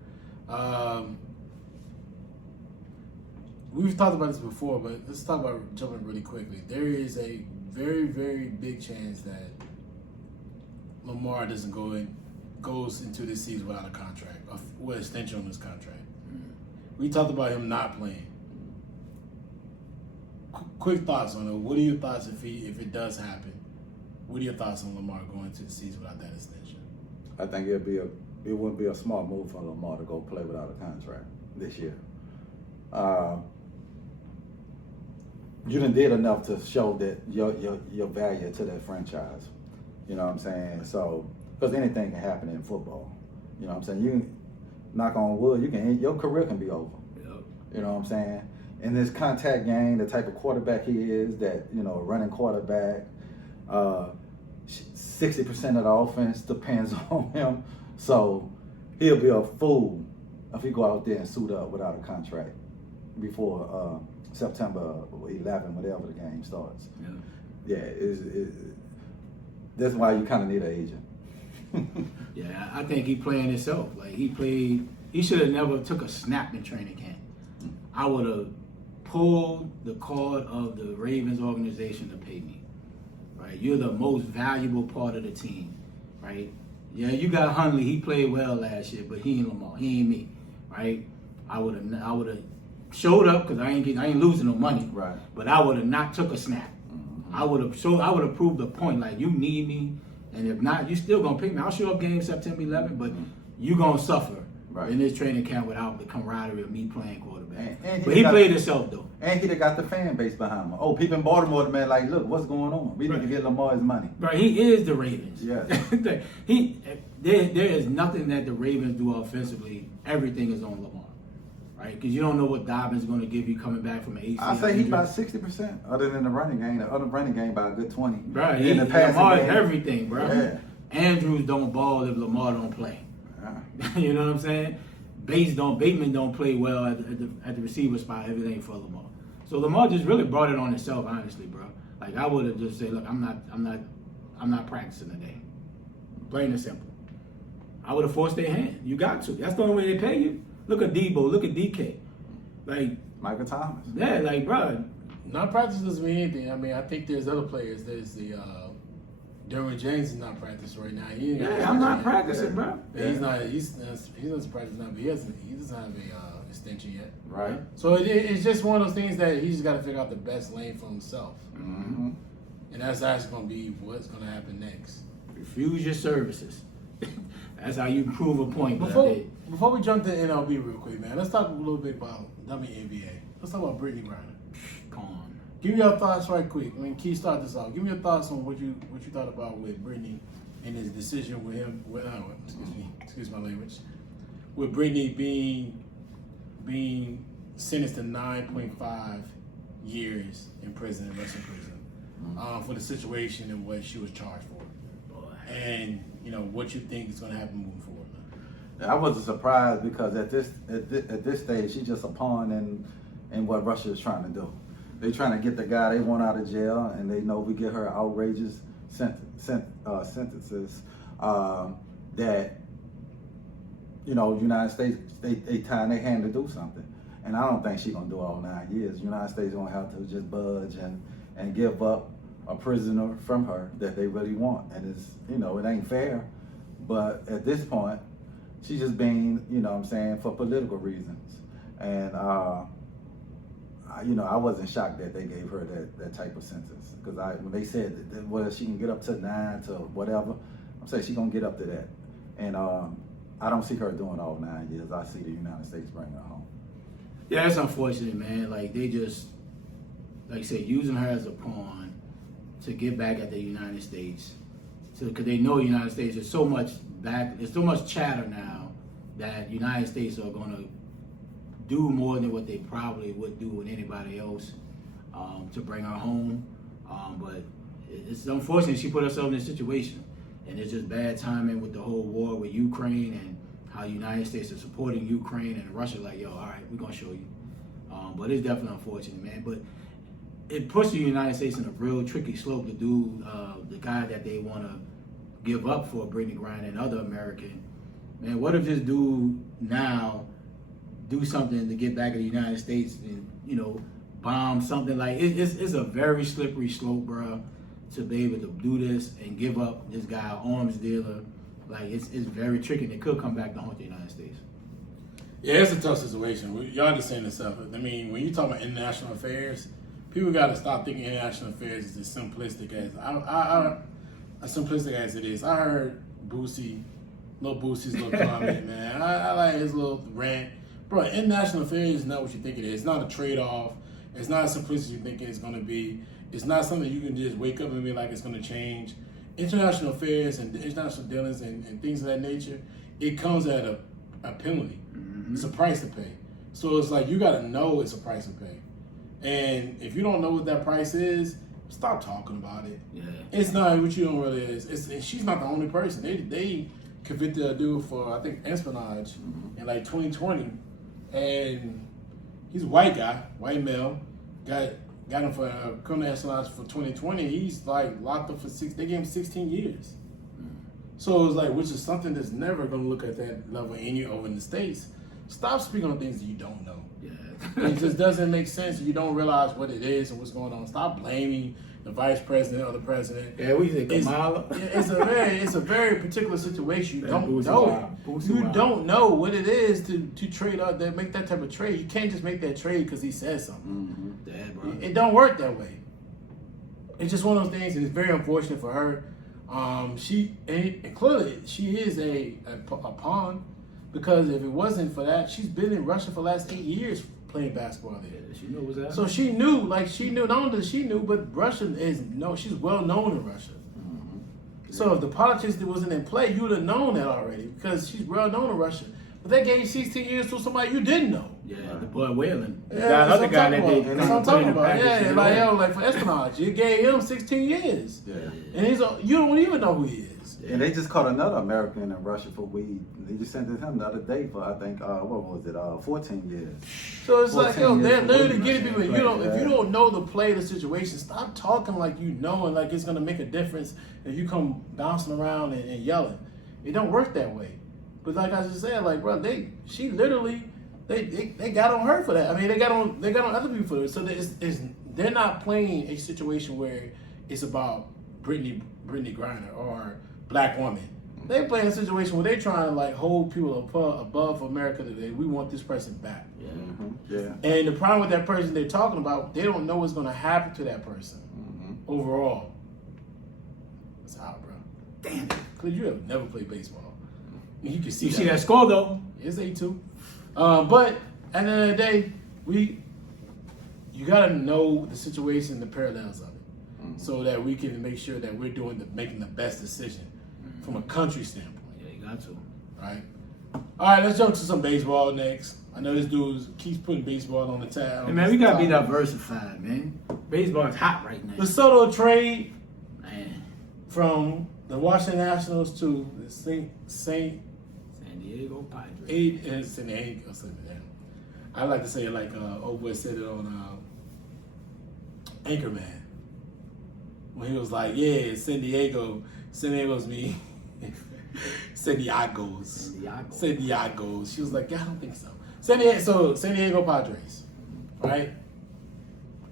We've talked about this before, but let's talk about jumping really quickly. There is a very, very big chance that Lamar goes into this season without a contract, with an extension on his contract. We talked about him not playing. Quick thoughts on it. What are your thoughts if it does happen? What are your thoughts on Lamar going into the season without that extension? I think it wouldn't be a smart move for Lamar to go play without a contract this year. You done did enough to show that your value to that franchise. You know what I'm saying? So, because anything can happen in football. You know what I'm saying? You knock on wood, your career can be over. Yep. You know what I'm saying? In this contact game, the type of quarterback he is, that, you know, running quarterback, 60% of the offense depends on him. So he'll be a fool if he go out there and suit up without a contract before September 11, whatever the game starts. Yeah, that's why you kind of need an agent. Yeah, I think he playing himself. Like he should have never took a snap in training camp. I would have pulled the card of the Ravens organization to pay me. Right? You're the most valuable part of the team. Right? Yeah, you got Hundley. He played well last year, but he ain't Lamar. He ain't me. Right? I would have showed up because I ain't losing no money. Right. But I would have not took a snap. I would have proved the point. Like, you need me, and if not, you still gonna pick me. I'll show up game September 11th, but you gonna suffer in this training camp without the camaraderie of me playing quarterback. And but he played himself though. And he'd have got the fan base behind him. Oh, people in Baltimore, the man, like, look, what's going on? We need to get Lamar his money. Right, he is the Ravens. Yeah. There is nothing that the Ravens do offensively. Everything is on Lamar. Right, because you don't know what Dobbins is going to give you coming back from an ACL. I say he's about 60%, other than the running game. The other running game by a good 20. Right, Lamar is everything, bro. Yeah. Andrews don't ball if Lamar don't play. Yeah. You know what I'm saying? Bateman don't play well at the receiver spot. Everything for Lamar. So Lamar just really brought it on himself, honestly, bro. Like, I would have just said, look, I'm not practicing today. Plain and simple. I would have forced their hand. You got to. That's the only way they pay you. Look at Debo. Look at DK. Like Michael Thomas. Yeah, like, bro. Not practice doesn't mean anything. I mean, I think there's other players. There's the Derwin James is not practicing right now. I'm not practicing, bro. Yeah. He's not practicing now, but he doesn't have a extension yet. Right. So it's just one of those things that he's got to figure out the best lane for himself. Mm-hmm. And that's actually going to be what's going to happen next. Refuse your services. That's how you prove a point. Before we jump to NLB real quick, man, let's talk a little bit about WNBA. Let's talk about Brittany Griner. Come on. Give me your thoughts right quick. I mean, Keith, start this off. Give me your thoughts on what you thought about with Brittany and his decision with him. Excuse my language. With Brittany being sentenced to 9.5 years in prison, Russian prison, for the situation and what she was charged for, and what you think is going to happen moving forward. I wasn't surprised because at this stage she's just a pawn in what Russia is trying to do. They're trying to get the guy they want out of jail, and they know we get her outrageous sentences that United States they tying their hand to do something, and I don't think she's gonna do all 9 years. United States gonna have to just budge and give up a prisoner from her that they really want, and it's it ain't fair, but at this point she's just being for political reasons, and I wasn't shocked that they gave her that type of sentence, because when they said that whether she can get up to 9 to whatever, I'm saying she's gonna get up to that, and I don't see her doing all 9 years. I see the United States bringing her home. Yeah, it's unfortunate, man. Like, they just, like I said, using her as a pawn to get back at the United States, because they know the United States is so much there's so much chatter now that United States are gonna do more than what they probably would do with anybody else to bring her home. But it's unfortunate she put herself in this situation, and it's just bad timing with the whole war with Ukraine and how the United States is supporting Ukraine, and Russia like, yo, all right, we're gonna show you. But it's definitely unfortunate, man. But it puts the United States in a real tricky slope to do the guy that they want to give up for Brittany Griner and other American. Man, what if this dude now do something to get back to the United States and, bomb something? Like, it's a very slippery slope, bro, to be able to do this and give up this guy, arms dealer. Like, it's very tricky, and it could come back to haunt the United States. Yeah, it's a tough situation. Y'all understand this stuff. I mean, when you talk about international affairs, people got to stop thinking international affairs is as simplistic as it is. I heard Boosie's little comment, man. I like his little rant. Bro, international affairs is not what you think it is. It's not a trade-off. It's not as simplistic as you think it's going to be. It's not something you can just wake up and be like it's going to change. International affairs and international dealings and things of that nature, it comes at a penalty. Mm-hmm. It's a price to pay. So it's like you got to know it's a price to pay. And if you don't know what that price is, stop talking about it. Yeah. It's not what you don't really is. She's not the only person. They convicted a dude for, I think, espionage in like 2020. And he's a white guy, white male. Got him for criminal espionage for 2020. He's like locked up for they gave him 16 years. So it's like, which is something that's never going to look at that level over in the States. Stop speaking on things that you don't know. Yeah. It just doesn't make sense. You don't realize what it is and what's going on. Stop blaming the vice president or the president. Yeah, we say Kamala. It's a very particular situation. You don't know it. You don't know what it is to trade out there, make that type of trade. You can't just make that trade because he says something. Yeah, bro. It don't work that way. It's just one of those things, and it's very unfortunate for her. And clearly she is a pawn, because if it wasn't for that, she's been in Russia for the last 8 years playing basketball there. She knew what was happening. So she knew, not only that she knew, but Russia she's well known in Russia. So if the politics that wasn't in play, you would have known that already, because she's well known in Russia. But they gave 16 years to somebody you didn't know. Yeah, the boy Whalen. Yeah, That other guy that they that's what I'm talking about. Yeah, like, like for espionage, you gave him 16 years. Yeah. And you don't even know who he is. And they just caught another American in Russia for weed. They just sentenced him the other day for, I think, 14 years. So it's like, 14 they're years literally for getting people. weed, If you don't know the play of the situation, stop talking like you know and like it's gonna make a difference if you come bouncing around and yelling. It don't work that way. But like I just said, like, bro, they got on her for that. I mean, they got on other people for it. So they're not playing a situation where it's about Brittany Griner or black woman. They play a situation where they're trying to like hold people above America today. We want this person back. Yeah. And the problem with that person they're talking about, they don't know what's going to happen to that person overall. That's how, bro. Damn it. Because you have never played baseball. And you can see You see that score though? It's 8-2. But at the end of the day, you got to know the situation, the parallels of it, so that we can make sure that we're making the best decision from a country standpoint. Yeah, you got to. Right? All right, let's jump to some baseball next. I know this dude keeps putting baseball on the tab. Hey man, we gotta be diversified, man. Baseball is hot right now. The Soto trade, Man, from the Washington Nationals to the San Diego Padres. San Diego. I like to say it like old boy said it on Anchorman, when he was like, "Yeah, San Diego's me." San Diego's. She was like, "Yeah, I don't think so." San Diego Padres, right?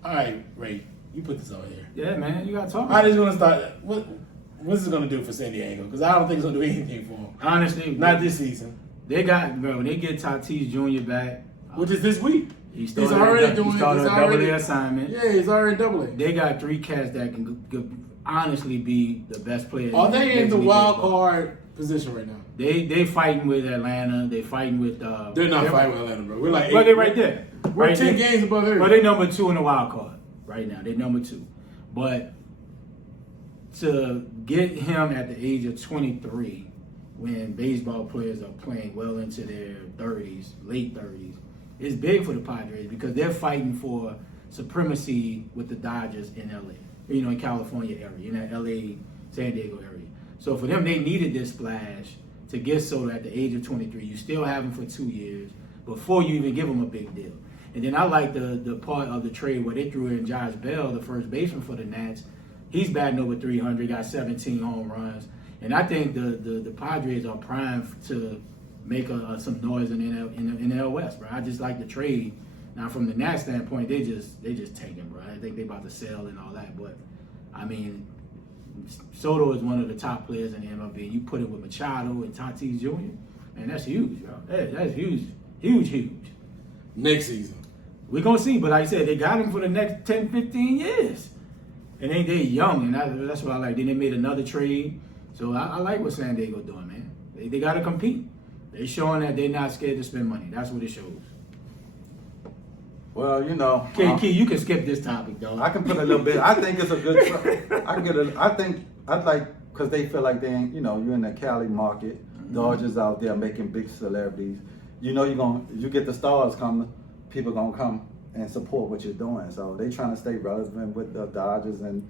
All right, Ray, you put this over here. Yeah, man, you gotta talk. All right, it's gonna start. What's it gonna do for San Diego? Because I don't think it's gonna do anything for them. Honestly, Not this season. They got, bro, when they get Tatis Jr. back, Which is this week. He's already a doing double A assignment. Yeah, he's already doubling. They got 3 cats that can honestly be the best players. Are they in the Major League wild Baseball. card position right now? They fighting with Atlanta. They fighting with. They're not fighting with Atlanta, bro. We're like, Well, they're right there. We're Right 10 there. games above everybody. Well, they number 2 in the wild card right now. They're number 2, but to get him at the age of 23, when baseball players are playing well into their 30s, late 30s, is big for the Padres because they're fighting for supremacy with the Dodgers in LA, in California area, in that LA, San Diego area. So for them, they needed this splash to get Soto at the age of 23. You still have him for 2 years before you even give him a big deal. And then I like the part of the trade where they threw in Josh Bell, the first baseman for the Nats. He's batting over 300, got 17 home runs. And I think the Padres are primed to make some noise in the NL West, bro. I just like the trade. Now, from the Nats standpoint, they just taking, bro. I think they about to sell and all that. But, I mean, Soto is one of the top players in the MLB. You put it with Machado and Tatis Jr., man, that's huge, bro. That's huge. Huge. Next season. We're going to see. But like I said, they got him for the next 10, 15 years. And they young, and that's what I like. Then they made another trade. So I like what San Diego doing, man. They got to compete. They're showing that they're not scared to spend money. That's what it shows. Well, Key, you can skip this topic, though. I can put a little bit. I think it's a good. I'd like, because they feel like they ain't, you're in the Cali market. Dodgers out there making big celebrities. You get the stars coming, people gonna come and support what you're doing. So they trying to stay relevant with the Dodgers and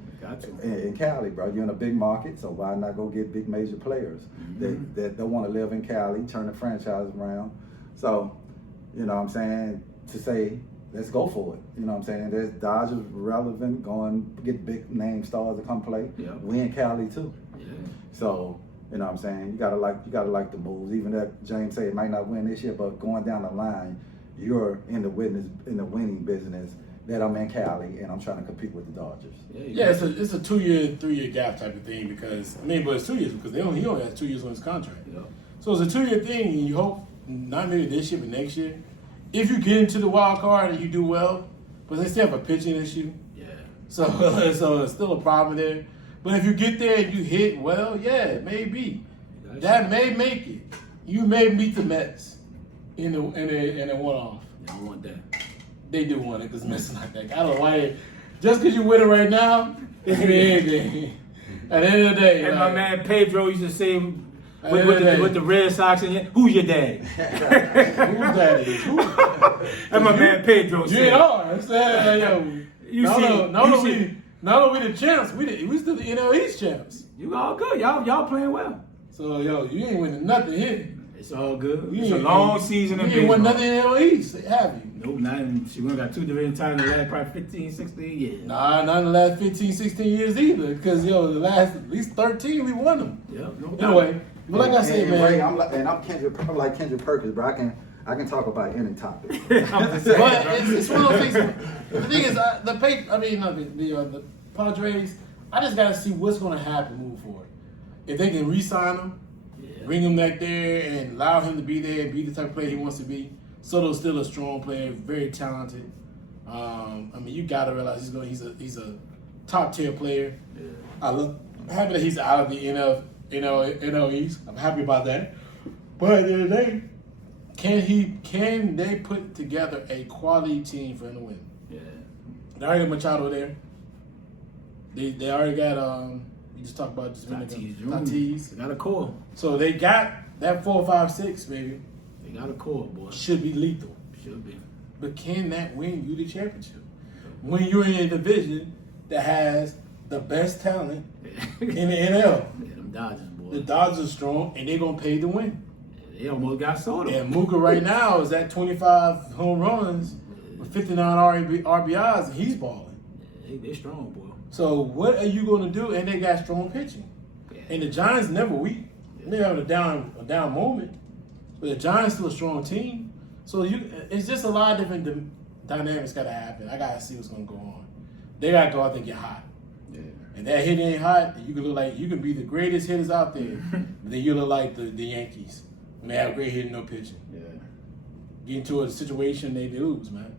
Cali, bro. You're in a big market, so why not go get big major players that want to live in Cali, turn the franchise around. So, what I'm saying, to say, let's go for it. You know what I'm saying? There's Dodgers relevant, going get big name stars to come play. Yeah. We in Cali too. Yeah. So, You know what I'm saying? You gotta like the moves. Even that James said it might not win this year, but going down the line, you're in the winning business. That I'm in Cali and I'm trying to compete with the Dodgers. Yeah, it's a 2-year, 3-year gap type of thing because but it's 2 years because he only has 2 years on his contract. Yeah. So it's a 2-year thing, and you hope not maybe this year but next year. If you get into the wild card and you do well, but they still have a pitching issue. Yeah. So it's still a problem there. But if you get there and you hit well, yeah, maybe that may make it. You may meet the Mets in a one-off. Yeah, I want that. They do want it because Mets not that. I don't know why. Just because you win it right now, it's anything. At the end of the day, And my man Pedro used to say day. with the Red Sox in here, who's your dad? Who's daddy? Who? And my man Pedro You said. ain't ours. Not only we the champs, we still the NL East champs. You all good. Y'all playing well. So you ain't winning nothing here. It's all good. You It's a ain't- long season in You ain't won baseball. nothing in NL East, have you? Nope, not even. She won got 2 division titles in the last probably 15, 16 years. Nah, not in the last 15, 16 years either. Because the last at least 13 we won them. Yep, no doubt. Anyway, but like I said, and man. Ray, I'm like Kendrick Perkins, bro. I can talk about any topic. I'm just saying, But bro. it's one of those things. The thing is, the Padres. I just got to see what's going to happen moving forward. If they can re-sign him, bring him back there, and allow him to be there and be the type of player he wants to be. Soto's still a strong player, very talented. You got to realize he's a top tier player. Yeah. I'm happy that he's out of the NL East. I'm happy about that. But at the end of the day, can they put together a quality team for him to win? Yeah. They already got Machado there. They already got you just talked about just Tatis. They got a core. So they got that 4, 5, 6, baby. They got a core, boy. Should be lethal. Should be. But can that win you the championship? When you're in a division that has the best talent in the NL. Yeah, them Dodgers, boy. The Dodgers are strong and they're gonna pay to win. They almost got Soto. And Mooka right now is at 25 home runs with 59 RBIs and he's balling. They strong, boy. So what are you gonna do? And they got strong pitching. Yeah. And the Giants never weak. They have a down moment, but the Giants still a strong team. So it's just a lot of different dynamics got to happen. I gotta see what's gonna go on. They gotta go out there and get hot. Yeah. And that hit ain't hot. And you can look like you can be the greatest hitters out there, but then you look like the Yankees when they have great hitting, no pitching. Yeah. Get into a situation they lose, man.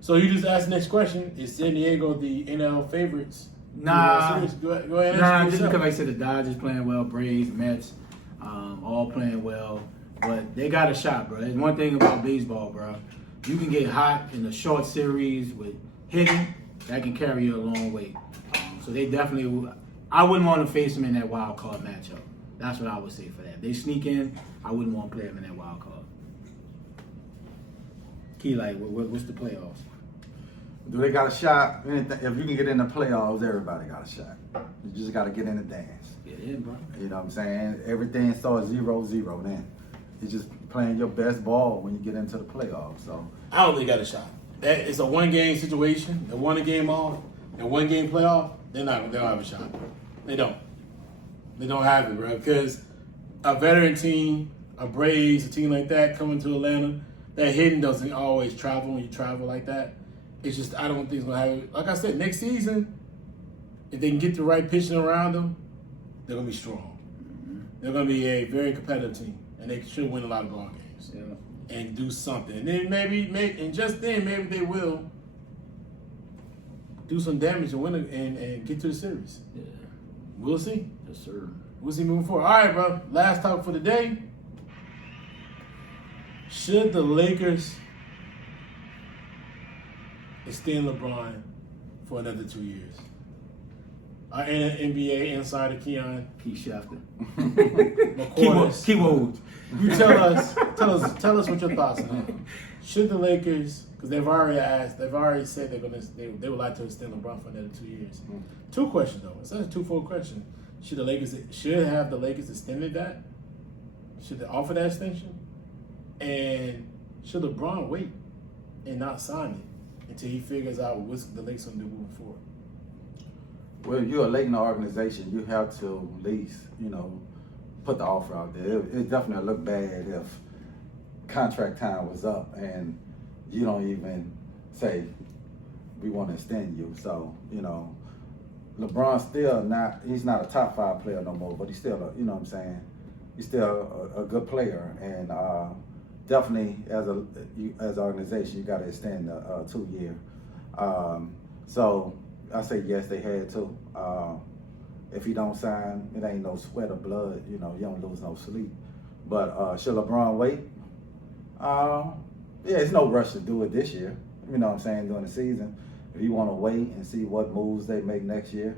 So you just ask the next question: is San Diego the NL favorites? Nah. Go ahead. Nah, Answer just yourself. because like I said, the Dodgers playing well, Braves, Mets, all playing well. But they got a shot, bro. There's one thing about baseball, bro. You can get hot in a short series with hitting. That can carry you a long way. So they definitely, I wouldn't want to face them in that wild card matchup. That's what I would say for that. If they sneak in, I wouldn't want to play them in that wild card. Key, like, what's the playoffs? Do they got a shot? Anything, if you can get in the playoffs, everybody got a shot. You just got to get in the dance. Get in, bro. You know what I'm saying? Everything starts 0-0 then. It's just playing your best ball when you get into the playoffs. So I don't think they got a shot. That it's a 1-game situation. They won a game off and 1-game playoff. They don't have a shot. They don't. They don't have it, bro. Because a veteran team, a Braves, a team like that coming to Atlanta, that hitting doesn't always travel when you travel like that. It's just I don't think it's gonna have it. Like I said, next season, if they can get the right pitching around them, they're gonna be strong. They're gonna be a very competitive team, and they should win a lot of ball games. Yeah. And do something. And then maybe they will do some damage and win and get to the series. Yeah. We'll see. Yes, sir. We'll see moving forward. All right, bro. Last talk for the day. Should the Lakers extend LeBron for another 2 years? Our NBA insider Keon Keith Schafter. McCoy. Keywords. You tell us what your thoughts are. Should the Lakers, because they've already said they would like to extend LeBron for another 2 years. Two questions though. It's a twofold question. Should the Lakers extended that? Should they offer that extension? And should LeBron wait and not sign it until he figures out what the Lakers gonna do moving forward? well, you're a Laker organization. You have to at least, put the offer out there. It definitely look bad if contract time was up and you don't even say we want to extend you. So, LeBron's still he's not a top 5 player no more, but he's still you know what I'm saying? He's still a good player, and definitely as an organization, you got to extend a 2-year. So I say yes, they had to. If he don't sign, it ain't no sweat or blood. You don't lose no sleep. But should LeBron wait? Yeah, it's no rush to do it this year. You know what I'm saying, during the season. If you want to wait and see what moves they make next year.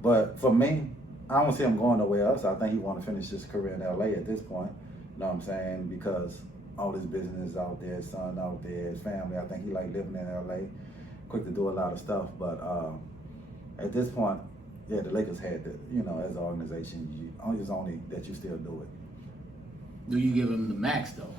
But for me, I don't see him going nowhere else. I think he want to finish his career in LA at this point. You know what I'm saying? Because all his business out there, his son out there, his family. I think he like living in LA. Quick to do a lot of stuff. But at this point, yeah, the Lakers had to, as an organization, it's only that you still do it. Do you give him the max though?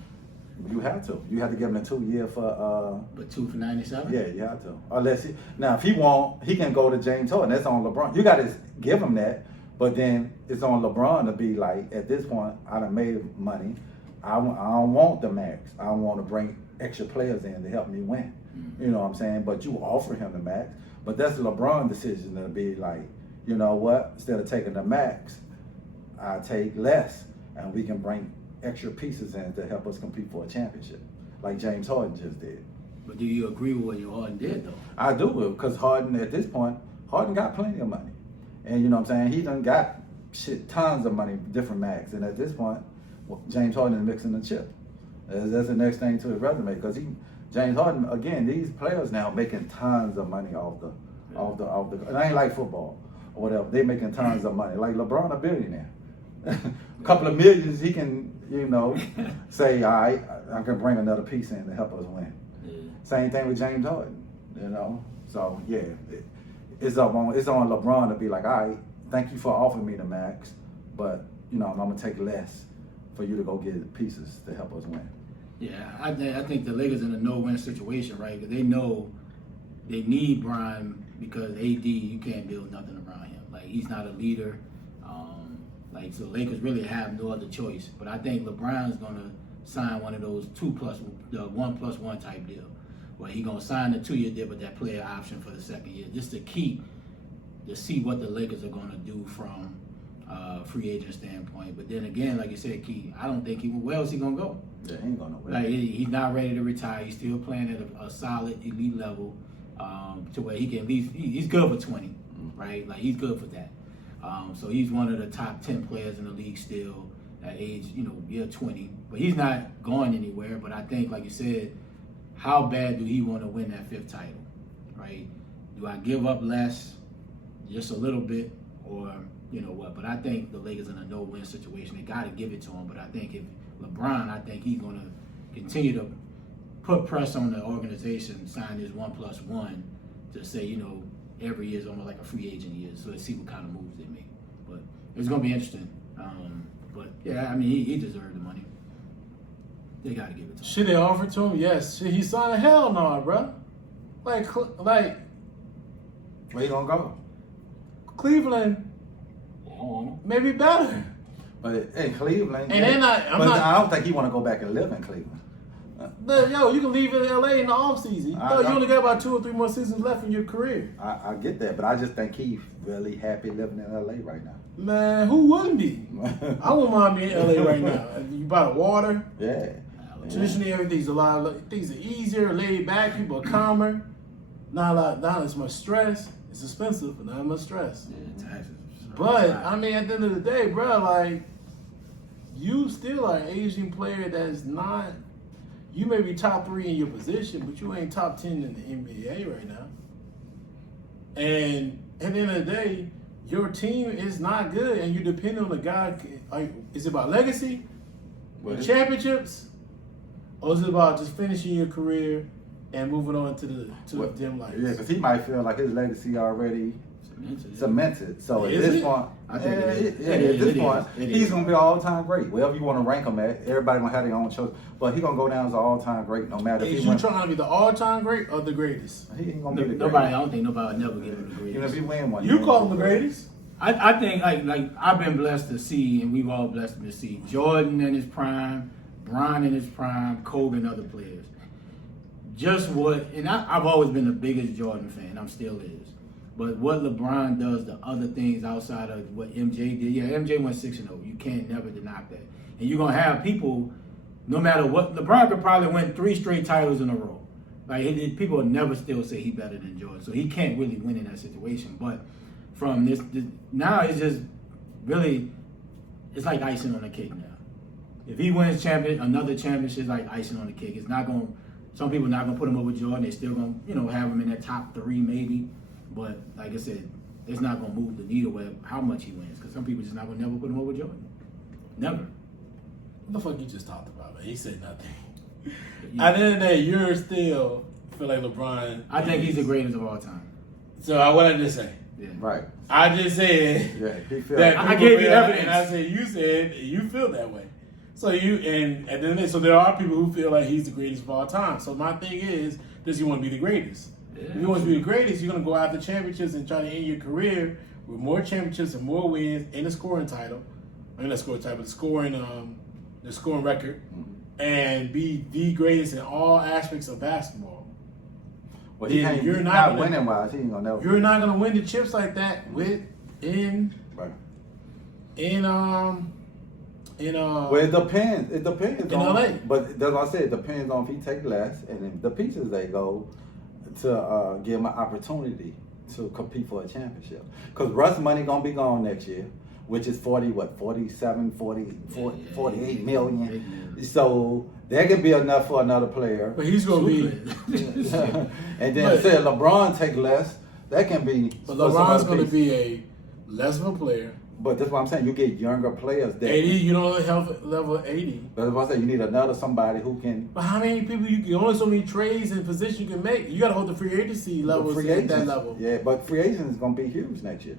You have to. You have to give him a 2-year for. But 2 for 97. Yeah, you have to. Unless now, if he won't, he can go to James Harden. That's on LeBron. You got to give him that, but then it's on LeBron to be like, at this point, I done made money. I don't want the max. I want to bring extra players in to help me win. You know what I'm saying? But you offer him the max. But that's LeBron's decision to be like, you know what? Instead of taking the max, I take less, and we can bring extra pieces in to help us compete for a championship, like James Harden just did. But do you agree with what Harden did though? I do, because Harden at this point, Harden got plenty of money, and you know what I'm saying. He done got tons of money, different max, and at this point, James Harden is mixing the chip. That's the next thing to his resume, because James Harden, again, these players now making tons of money off the. It ain't like football or whatever. They making tons of money. Like LeBron, a billionaire. A couple of millions, he can, say, all right, I can bring another piece in to help us win. Yeah. Same thing with James Harden, So yeah, it's on LeBron to be like, all right, thank you for offering me the max, but I'm gonna take less for you to go get pieces to help us win. Yeah, I think the Lakers in a no-win situation, right? Because they know they need Bron, because AD, you can't build nothing around him. Like, he's not a leader. So Lakers really have no other choice. But I think LeBron's gonna sign one of those 1+1 type deal, where he's gonna sign the 2-year deal with that player option for the 2nd year, just to see what the Lakers are gonna do from free agent standpoint. But then again, like you said, Key, I don't think where else he gonna go? Yeah, he ain't going nowhere. Like, he's not ready to retire. He's still playing at a solid elite level, to where he can at least, he's good for 20, right? Like, he's good for that. So he's one of the top 10 players in the league still at age, year 20. But he's not going anywhere. But I think, like you said, how bad do he want to win that 5th title, right? Do I give up less, just a little bit, or what? But I think the Lakers in a no-win situation. They got to give it to him. But I think if LeBron, I think he's going to continue to put pressure on the organization, sign this 1+1 to say, every year is almost like a free agent year, so let's see what kind of moves they make. But it's going to be interesting. But yeah, I mean, he deserved the money. They got to give it to him. Should they offer to him? Yes. Should he sign? Hell no, bro. Like, where you gonna go? Cleveland, maybe better. But in Cleveland, and they're not. I don't think he want to go back and live in Cleveland. You can leave in LA in the offseason. You only got about 2 or 3 more seasons left in your career. I get that, but I just think he's really happy living in LA right now. Man, who wouldn't be? I wouldn't mind being in LA right now. You buy the water. Yeah. Traditionally, everything's things are easier, laid back. People are calmer. Not as much stress. It's expensive, but not much stress. Yeah, taxes. But I mean, at the end of the day, bro, like, you still are an Asian player that's not. You may be top 3 in your position, but you ain't top 10 in the NBA right now. And at the end of the day, your team is not good, and you depend on the guy. Is it about legacy, championships, or is it about just finishing your career and moving on to the dim lights? Yeah, because he might feel like his legacy already cemented. So at this point, he's gonna be an all-time great. Wherever you want to rank him at, everybody gonna have their own choice. But he's gonna go down as an all-time great, no matter. Is you trying to be the all-time great or the greatest? He ain't gonna be the greatest. I don't think nobody will never give him the greatest. Even if he win one, you call him the greatest. I think like I've been blessed to see, and we've all blessed to see Jordan in his prime, Bron in his prime, Kobe and other players. Just what, and I've always been the biggest Jordan fan. I'm still is. But what LeBron does, the other things outside of what MJ did, yeah, MJ went 6-0. You can't never deny that. And you're gonna have people, no matter what, LeBron could probably win 3 straight titles in a row. Like people will never still say he's better than Jordan, so he can't really win in that situation. But from this now, it's just really, it's like icing on the cake now. If he wins another championship, like icing on the cake. It's not going. Some people not gonna put him over Jordan. They still gonna have him in that top 3 maybe. But like I said, it's not gonna move the needle with how much he wins, because some people just not gonna never put him over Jordan. Never. What the fuck you just talked about, man? He said nothing. At the end of the day, you're still feel like LeBron. I think he's the greatest of all time. So what I just say? Yeah. Right. I just said He feel that I gave you evidence, and I said you said you feel that way. So and at the end of the day, so there are people who feel like he's the greatest of all time. So my thing is, does he want to be the greatest? Yeah. If he wants to be the greatest, you're gonna go after championships and try to end your career with more championships and more wins and a scoring title. I mean, not scoring title, but the scoring record, and be the greatest in all aspects of basketball. Well, You're not winning wise. He ain't gonna never. You're not gonna win the chips like that Right. Well, it depends. It depends in on. LA. But that's what I said. It depends on if he take less, and then the pieces they go to give him an opportunity to compete for a championship. Because Russ money gonna be gone next year, which is 48 million. So that could be enough for another player. But he's gonna be. And then say LeBron take less, that can be. But LeBron's gonna be a less of a player. But that's what I'm saying. You get younger players. That 80, you don't have level 80. But that's what I say. You need another somebody who can. But how many people only so many trades and positions you can make? You gotta hold the free agency levels at that level. Yeah, but free agents is gonna be huge next year.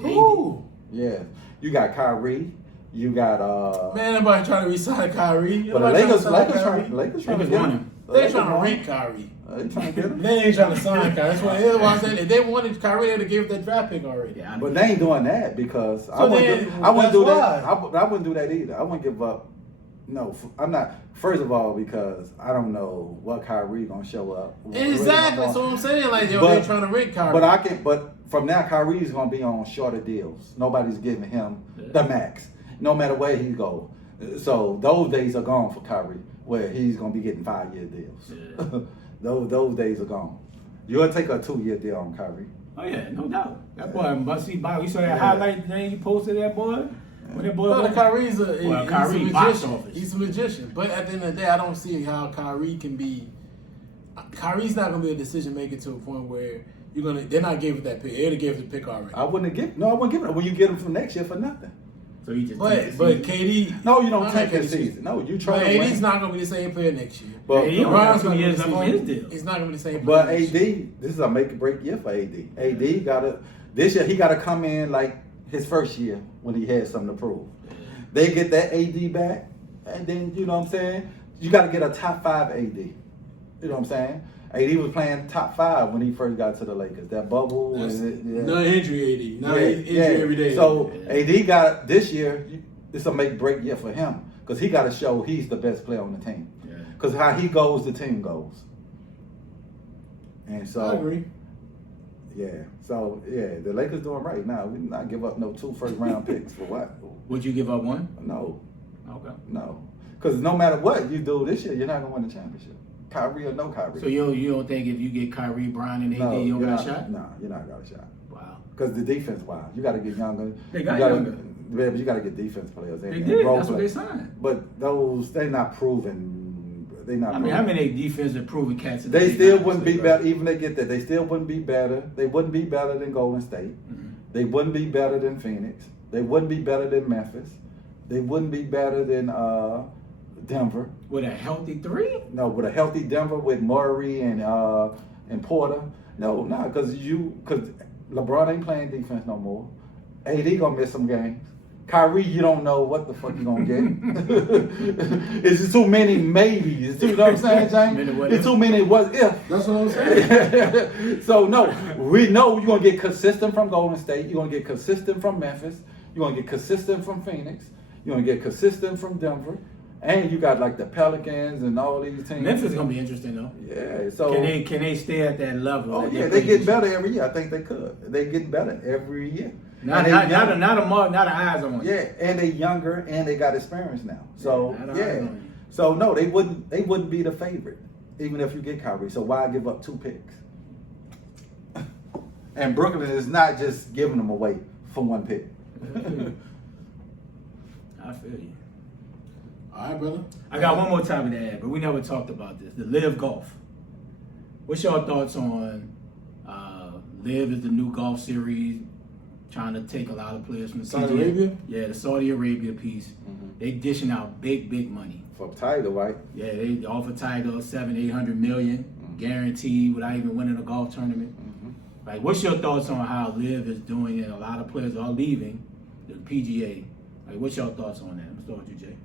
Who? Yeah, you got Kyrie. You got Man, nobody trying to resign Kyrie. But the Lakers trying to get want him. They're trying to rent Kyrie. They trying to get him. They ain't trying to sign Kyrie. That's what I said. If they wanted Kyrie, they'd have gave that draft pick already. Yeah, But they ain't doing that because I wouldn't do that. I wouldn't do that either. I wouldn't give up. No, I'm not. First of all, because I don't know what Kyrie gonna show up. Exactly. That's what I'm saying. Like they're trying to rent Kyrie. But from now, Kyrie's gonna be on shorter deals. Nobody's giving him the max, no matter where he go. So those days are gone for Kyrie, where he's gonna be getting 5-year deals. Yeah. those days are gone. You'll take a 2-year deal on Kyrie. Oh yeah, no doubt. That boy must see Bob. You saw that highlight thing you posted, that boy. When that boy. But Kyrie's a magician. He's a magician. But at the end of the day, I don't see how Kyrie can be. Kyrie's not gonna be a decision maker to a point where they're not giving that pick. They'd have gave the pick already. I wouldn't give it when you get him for next year for nothing. So you just but KD. No, you don't take that season. No, you try to win. AD's not gonna be the same player next year. But LeBron's gonna be on his deal. He's not gonna be the same player. But next AD, year. this is a make or break year for AD. AD this year he gotta come in like his first year when he had something to prove. They get that AD back, and then you know what I'm saying. You got to get a top 5 AD. You know what I'm saying? AD was playing top 5 when he first got to the Lakers. That bubble, no injury AD, no injury every day. So AD got this year. It's a make break year for him because he got to show he's the best player on the team. Because how he goes, the team goes. And so I agree. Yeah. So the Lakers doing right now. We not give up no 2 first-round picks for what? Would you give up one? No. Okay. No. Because no matter what you do this year, you're not gonna win the championship. Kyrie or no Kyrie. So you don't think if you get Kyrie, Bron, and AD, you don't got a shot? No, you're not got a shot. Wow. Because the defense wise, you got to get younger. They got younger. Yeah, but you got to get defense players. They did. That's what they signed. But they're not proven. They're not. I mean, how many defensive proven cats? They still wouldn't be better. Even they get that, they still wouldn't be better. They wouldn't be better than Golden State. Mm-hmm. They wouldn't be better than Phoenix. They wouldn't be better than Memphis. They wouldn't be better than Denver. With a healthy 3? No, with a healthy Denver with Murray and Porter. No, because LeBron ain't playing defense no more. AD gonna miss some games. Kyrie, you don't know what the fuck you gonna get. It's just too many maybes. You know what I'm saying, James? It's too many what if. That's what I'm saying. So no, we know you're gonna get consistent from Golden State. You're gonna get consistent from Memphis. You're gonna get consistent from Phoenix. You're gonna get consistent from Denver. And you got like the Pelicans and all these teams. Memphis is gonna be interesting though. Yeah. So can they stay at that level? oh yeah, they get better every year. I think they could. They get better every year. Not an eyes on you. Yeah, and they younger and they got experience now. So yeah. So no, they wouldn't be the favorite, even if you get Kyrie. So why give up 2 picks? And Brooklyn is not just giving them away for 1 pick. I feel you. All right, brother. I got one more topic to add, but we never talked about this. The LIV Golf. What's your thoughts on LIV is the new golf series, trying to take a lot of players from the Saudi PGA. Arabia? Yeah, the Saudi Arabia piece. Mm-hmm. They dishing out big money. For Tiger, right? Yeah, they offer Tiger $700-800 million guaranteed without even winning a golf tournament. Mm-hmm. Like, what's your thoughts on how LIV is doing and a lot of players are leaving the PGA? Like, what's your thoughts on that? Let's start with you, Jay.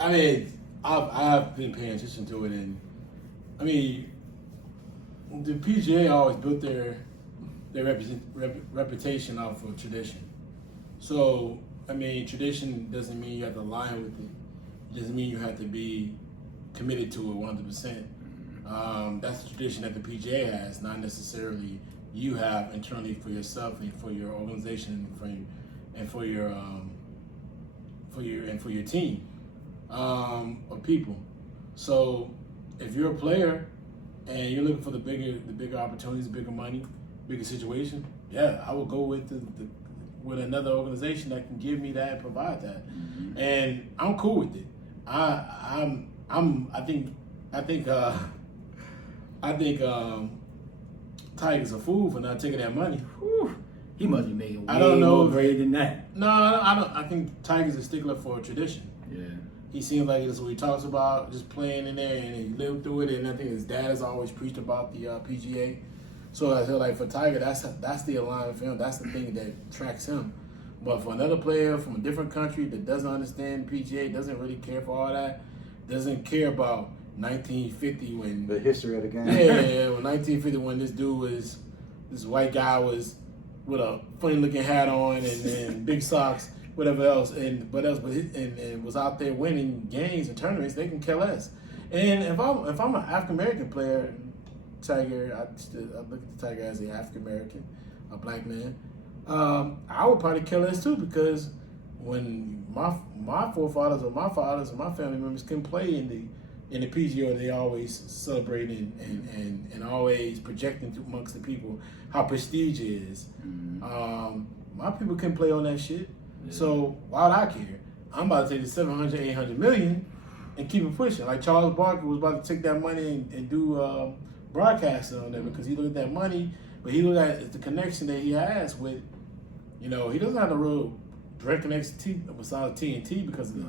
I mean, I've been paying attention to it, and I mean, the PGA always built their reputation off of tradition. So, I mean, tradition doesn't mean you have to align with it. It doesn't mean you have to be committed to it 100%. That's the tradition that the PGA has, not necessarily you have internally for yourself and for your organization and for your team of people. So, if you're a player and you're looking for the bigger opportunities, bigger money, bigger situation, yeah, I will go with with another organization that can give me that and provide that, and I'm cool with it. I think Tiger's a fool for not taking that money. Whew. He must be making way I don't know more grade than that. No, I don't. I think Tiger's a stickler for a tradition. Yeah. He seems like it's what he talks about, just playing in there, and he lived through it. And I think his dad has always preached about the PGA. So I feel like for Tiger, that's the alignment for him. That's the thing that tracks him. But for another player from a different country that doesn't understand PGA, doesn't really care for all that, doesn't care about 1950 when The history of the game. yeah, when 1950 when this white guy was with a funny looking hat on and big socks, whatever else, and was out there winning games and tournaments, they can care less. And if I'm an African American player, Tiger, I look at the Tiger as an African American, a black man. I would probably care less too, because when my forefathers or my fathers or my family members couldn't play in the PGA, they always celebrating and always projecting amongst the people how prestige is. Mm-hmm. My people couldn't play on that shit. Yeah. So why would I care? I'm about to take the 700, 800 million and keep it pushing. Like Charles Barkley was about to take that money and do broadcasting on there, because he looked at that money, but he looked at the connection that he has with, he doesn't have a real direct connection besides TNT because of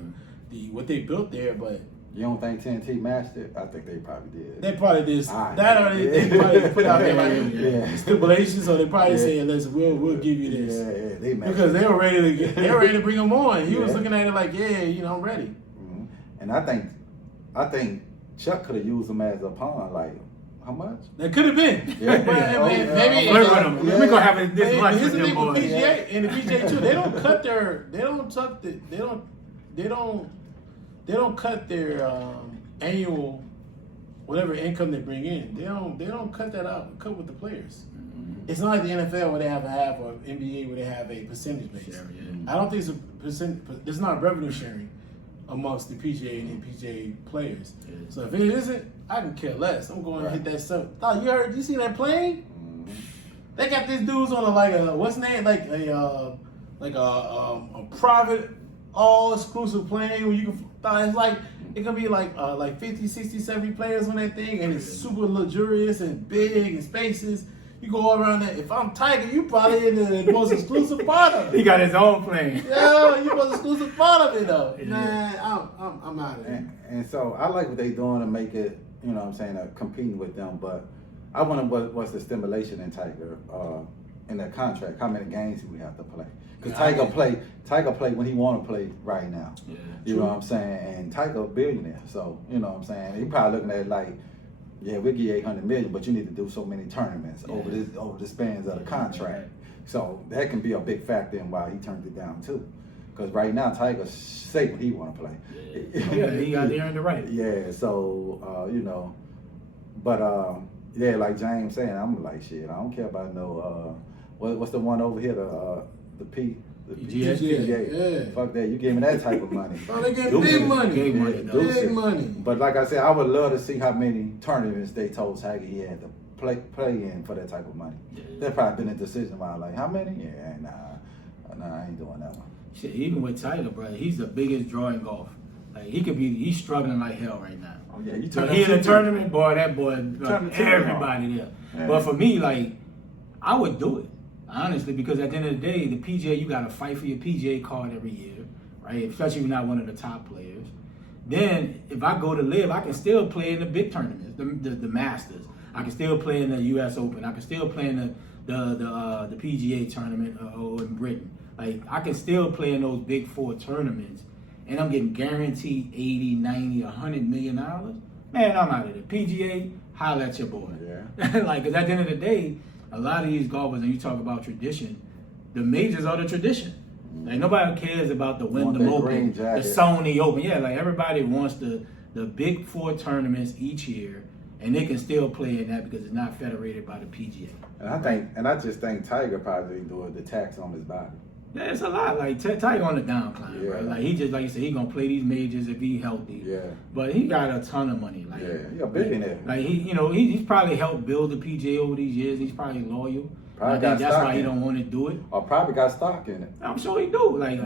the what they built there, but You don't think TNT matched it? I think they probably did. they probably did Ah, that, or they probably put out there Yeah. like stipulations, so they probably said, "Listen, we'll give you this," Yeah, they matched because it. they were ready to bring him on. He was Yeah. looking at it like, yeah, I'm ready. Mhm. And I think Chuck could have used him as a pawn. Like, how much? That could have been. Yeah. But, Oh, maybe yeah. maybe We're it's gonna like- we're gonna have this But lunch here's with the them thing with boys. PGA and the PGA too. They don't cut their annual whatever income they bring in. They don't cut that out. Cut with the players. It's not like the NFL where they have a half, or NBA where they have a percentage base. Sure, yeah. I don't think it's a percent. It's not revenue sharing amongst the PGA and the PGA players. Yeah. So if it isn't, I can care less. I'm going to hit that stuff. Oh, you see that plane? They got these dudes on what's the name? Like a private, all exclusive plane where you can. It's like it could be like 50, 60, 70 players on that thing, and it's super luxurious and big and spaces. You go all around that. If I'm Tiger, you probably in the most exclusive part of it. He got his own plane. Yeah, you most exclusive part of it though. Yeah. Man, I'm out of it. And so I like what they doing to make it, competing with them. But I wonder what's the stimulation in Tiger in that contract. How many games do we have to play? Because Tiger play when he want to play right now. Yeah, you know what I'm saying? And Tiger a billionaire, so you know what I'm saying. He probably looking at it like, yeah, we'll give you 800 million, but you need to do so many tournaments over the spans of the contract. So that can be a big factor in why he turned it down too. Because right now Tiger's safe when he want to play. Yeah, he got there in the right. Yeah, so you know, but yeah, like James saying, I'm like shit. I don't care about no what's the one over here, the PGA. Yeah. Fuck that. You give me that type of money. Oh, they get big money. Big money. But like I said, I would love to see how many tournaments they told Tiger he had to play in for that type of money. Yeah. There probably been a decision about like how many? Yeah, nah, I ain't doing that one. Shit, even with Tiger, bro, he's the biggest draw in golf. Like he's struggling like hell right now. Oh yeah, you So turn he in the tournament, boy, that boy, Turn the team everybody there. Yeah. But for me, like, I would do it, honestly, because at the end of the day, the PGA, you got to fight for your PGA card every year, right? Especially if you're not one of the top players. Then, if I go to LIV, I can still play in the big tournaments, the Masters. I can still play in the U.S. Open. I can still play in the PGA tournament or in Britain. Like, I can still play in those big four tournaments, and I'm getting guaranteed 80, 90, $100 million. Man, I'm out of there. PGA, holla at your boy. Yeah. Like, because at the end of the day, a lot of these golfers, and you talk about tradition, the majors are the tradition. Like, nobody cares about the Wyndham Open, the Sony Open. Yeah, like, everybody wants the big four tournaments each year, and they can still play in that because it's not federated by the PGA. And I just think Tiger probably doing the tax on his body. Yeah, it's a lot. Like, Tiger on the downcline, Yeah. right? Like, he just, like you said, he gonna play these majors if he healthy. Yeah. But he got a ton of money. Like, Yeah, he a billionaire. Like, he's probably helped build the PGA over these years. He's probably loyal. Probably I got think that's stock why he in it. don't want to do it. Or probably got stock in it. I'm sure he do. Like,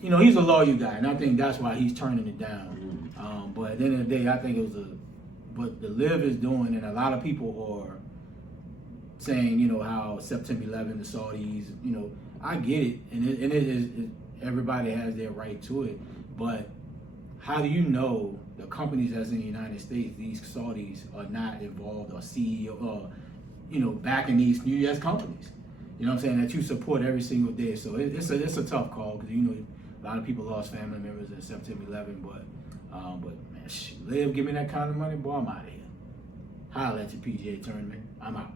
he's a loyal guy, and I think that's why he's turning it down. But at the end of the day, I think it was what the LIV is doing, and a lot of people are saying, how September 11, the Saudis, I get it, and it is everybody has their right to it, but how do you know the companies that's in the United States, these Saudis, are not involved or CEO or backing these US companies? You know what I'm saying? That you support every single day. So it's a tough call because a lot of people lost family members in September 11, but man, LIV, give me that kind of money, boy, I'm out of here. Holla at your PGA tournament, I'm out.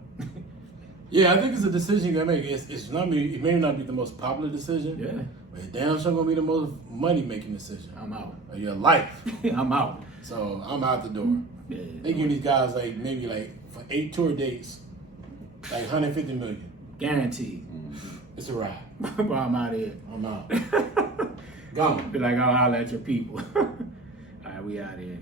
Yeah, I think it's a decision you gotta make. It may not be the most popular decision. Yeah. But it damn sure gonna be the most money making decision. I'm out. Of your life. I'm out. So I'm out the door. Yeah. They give these guys maybe for 8 tour dates, like 150 million. Guaranteed. It's a ride. Boy, I'm out of here. I'm out. Gone. Be like, I'll holler at your people. All right, we out of here.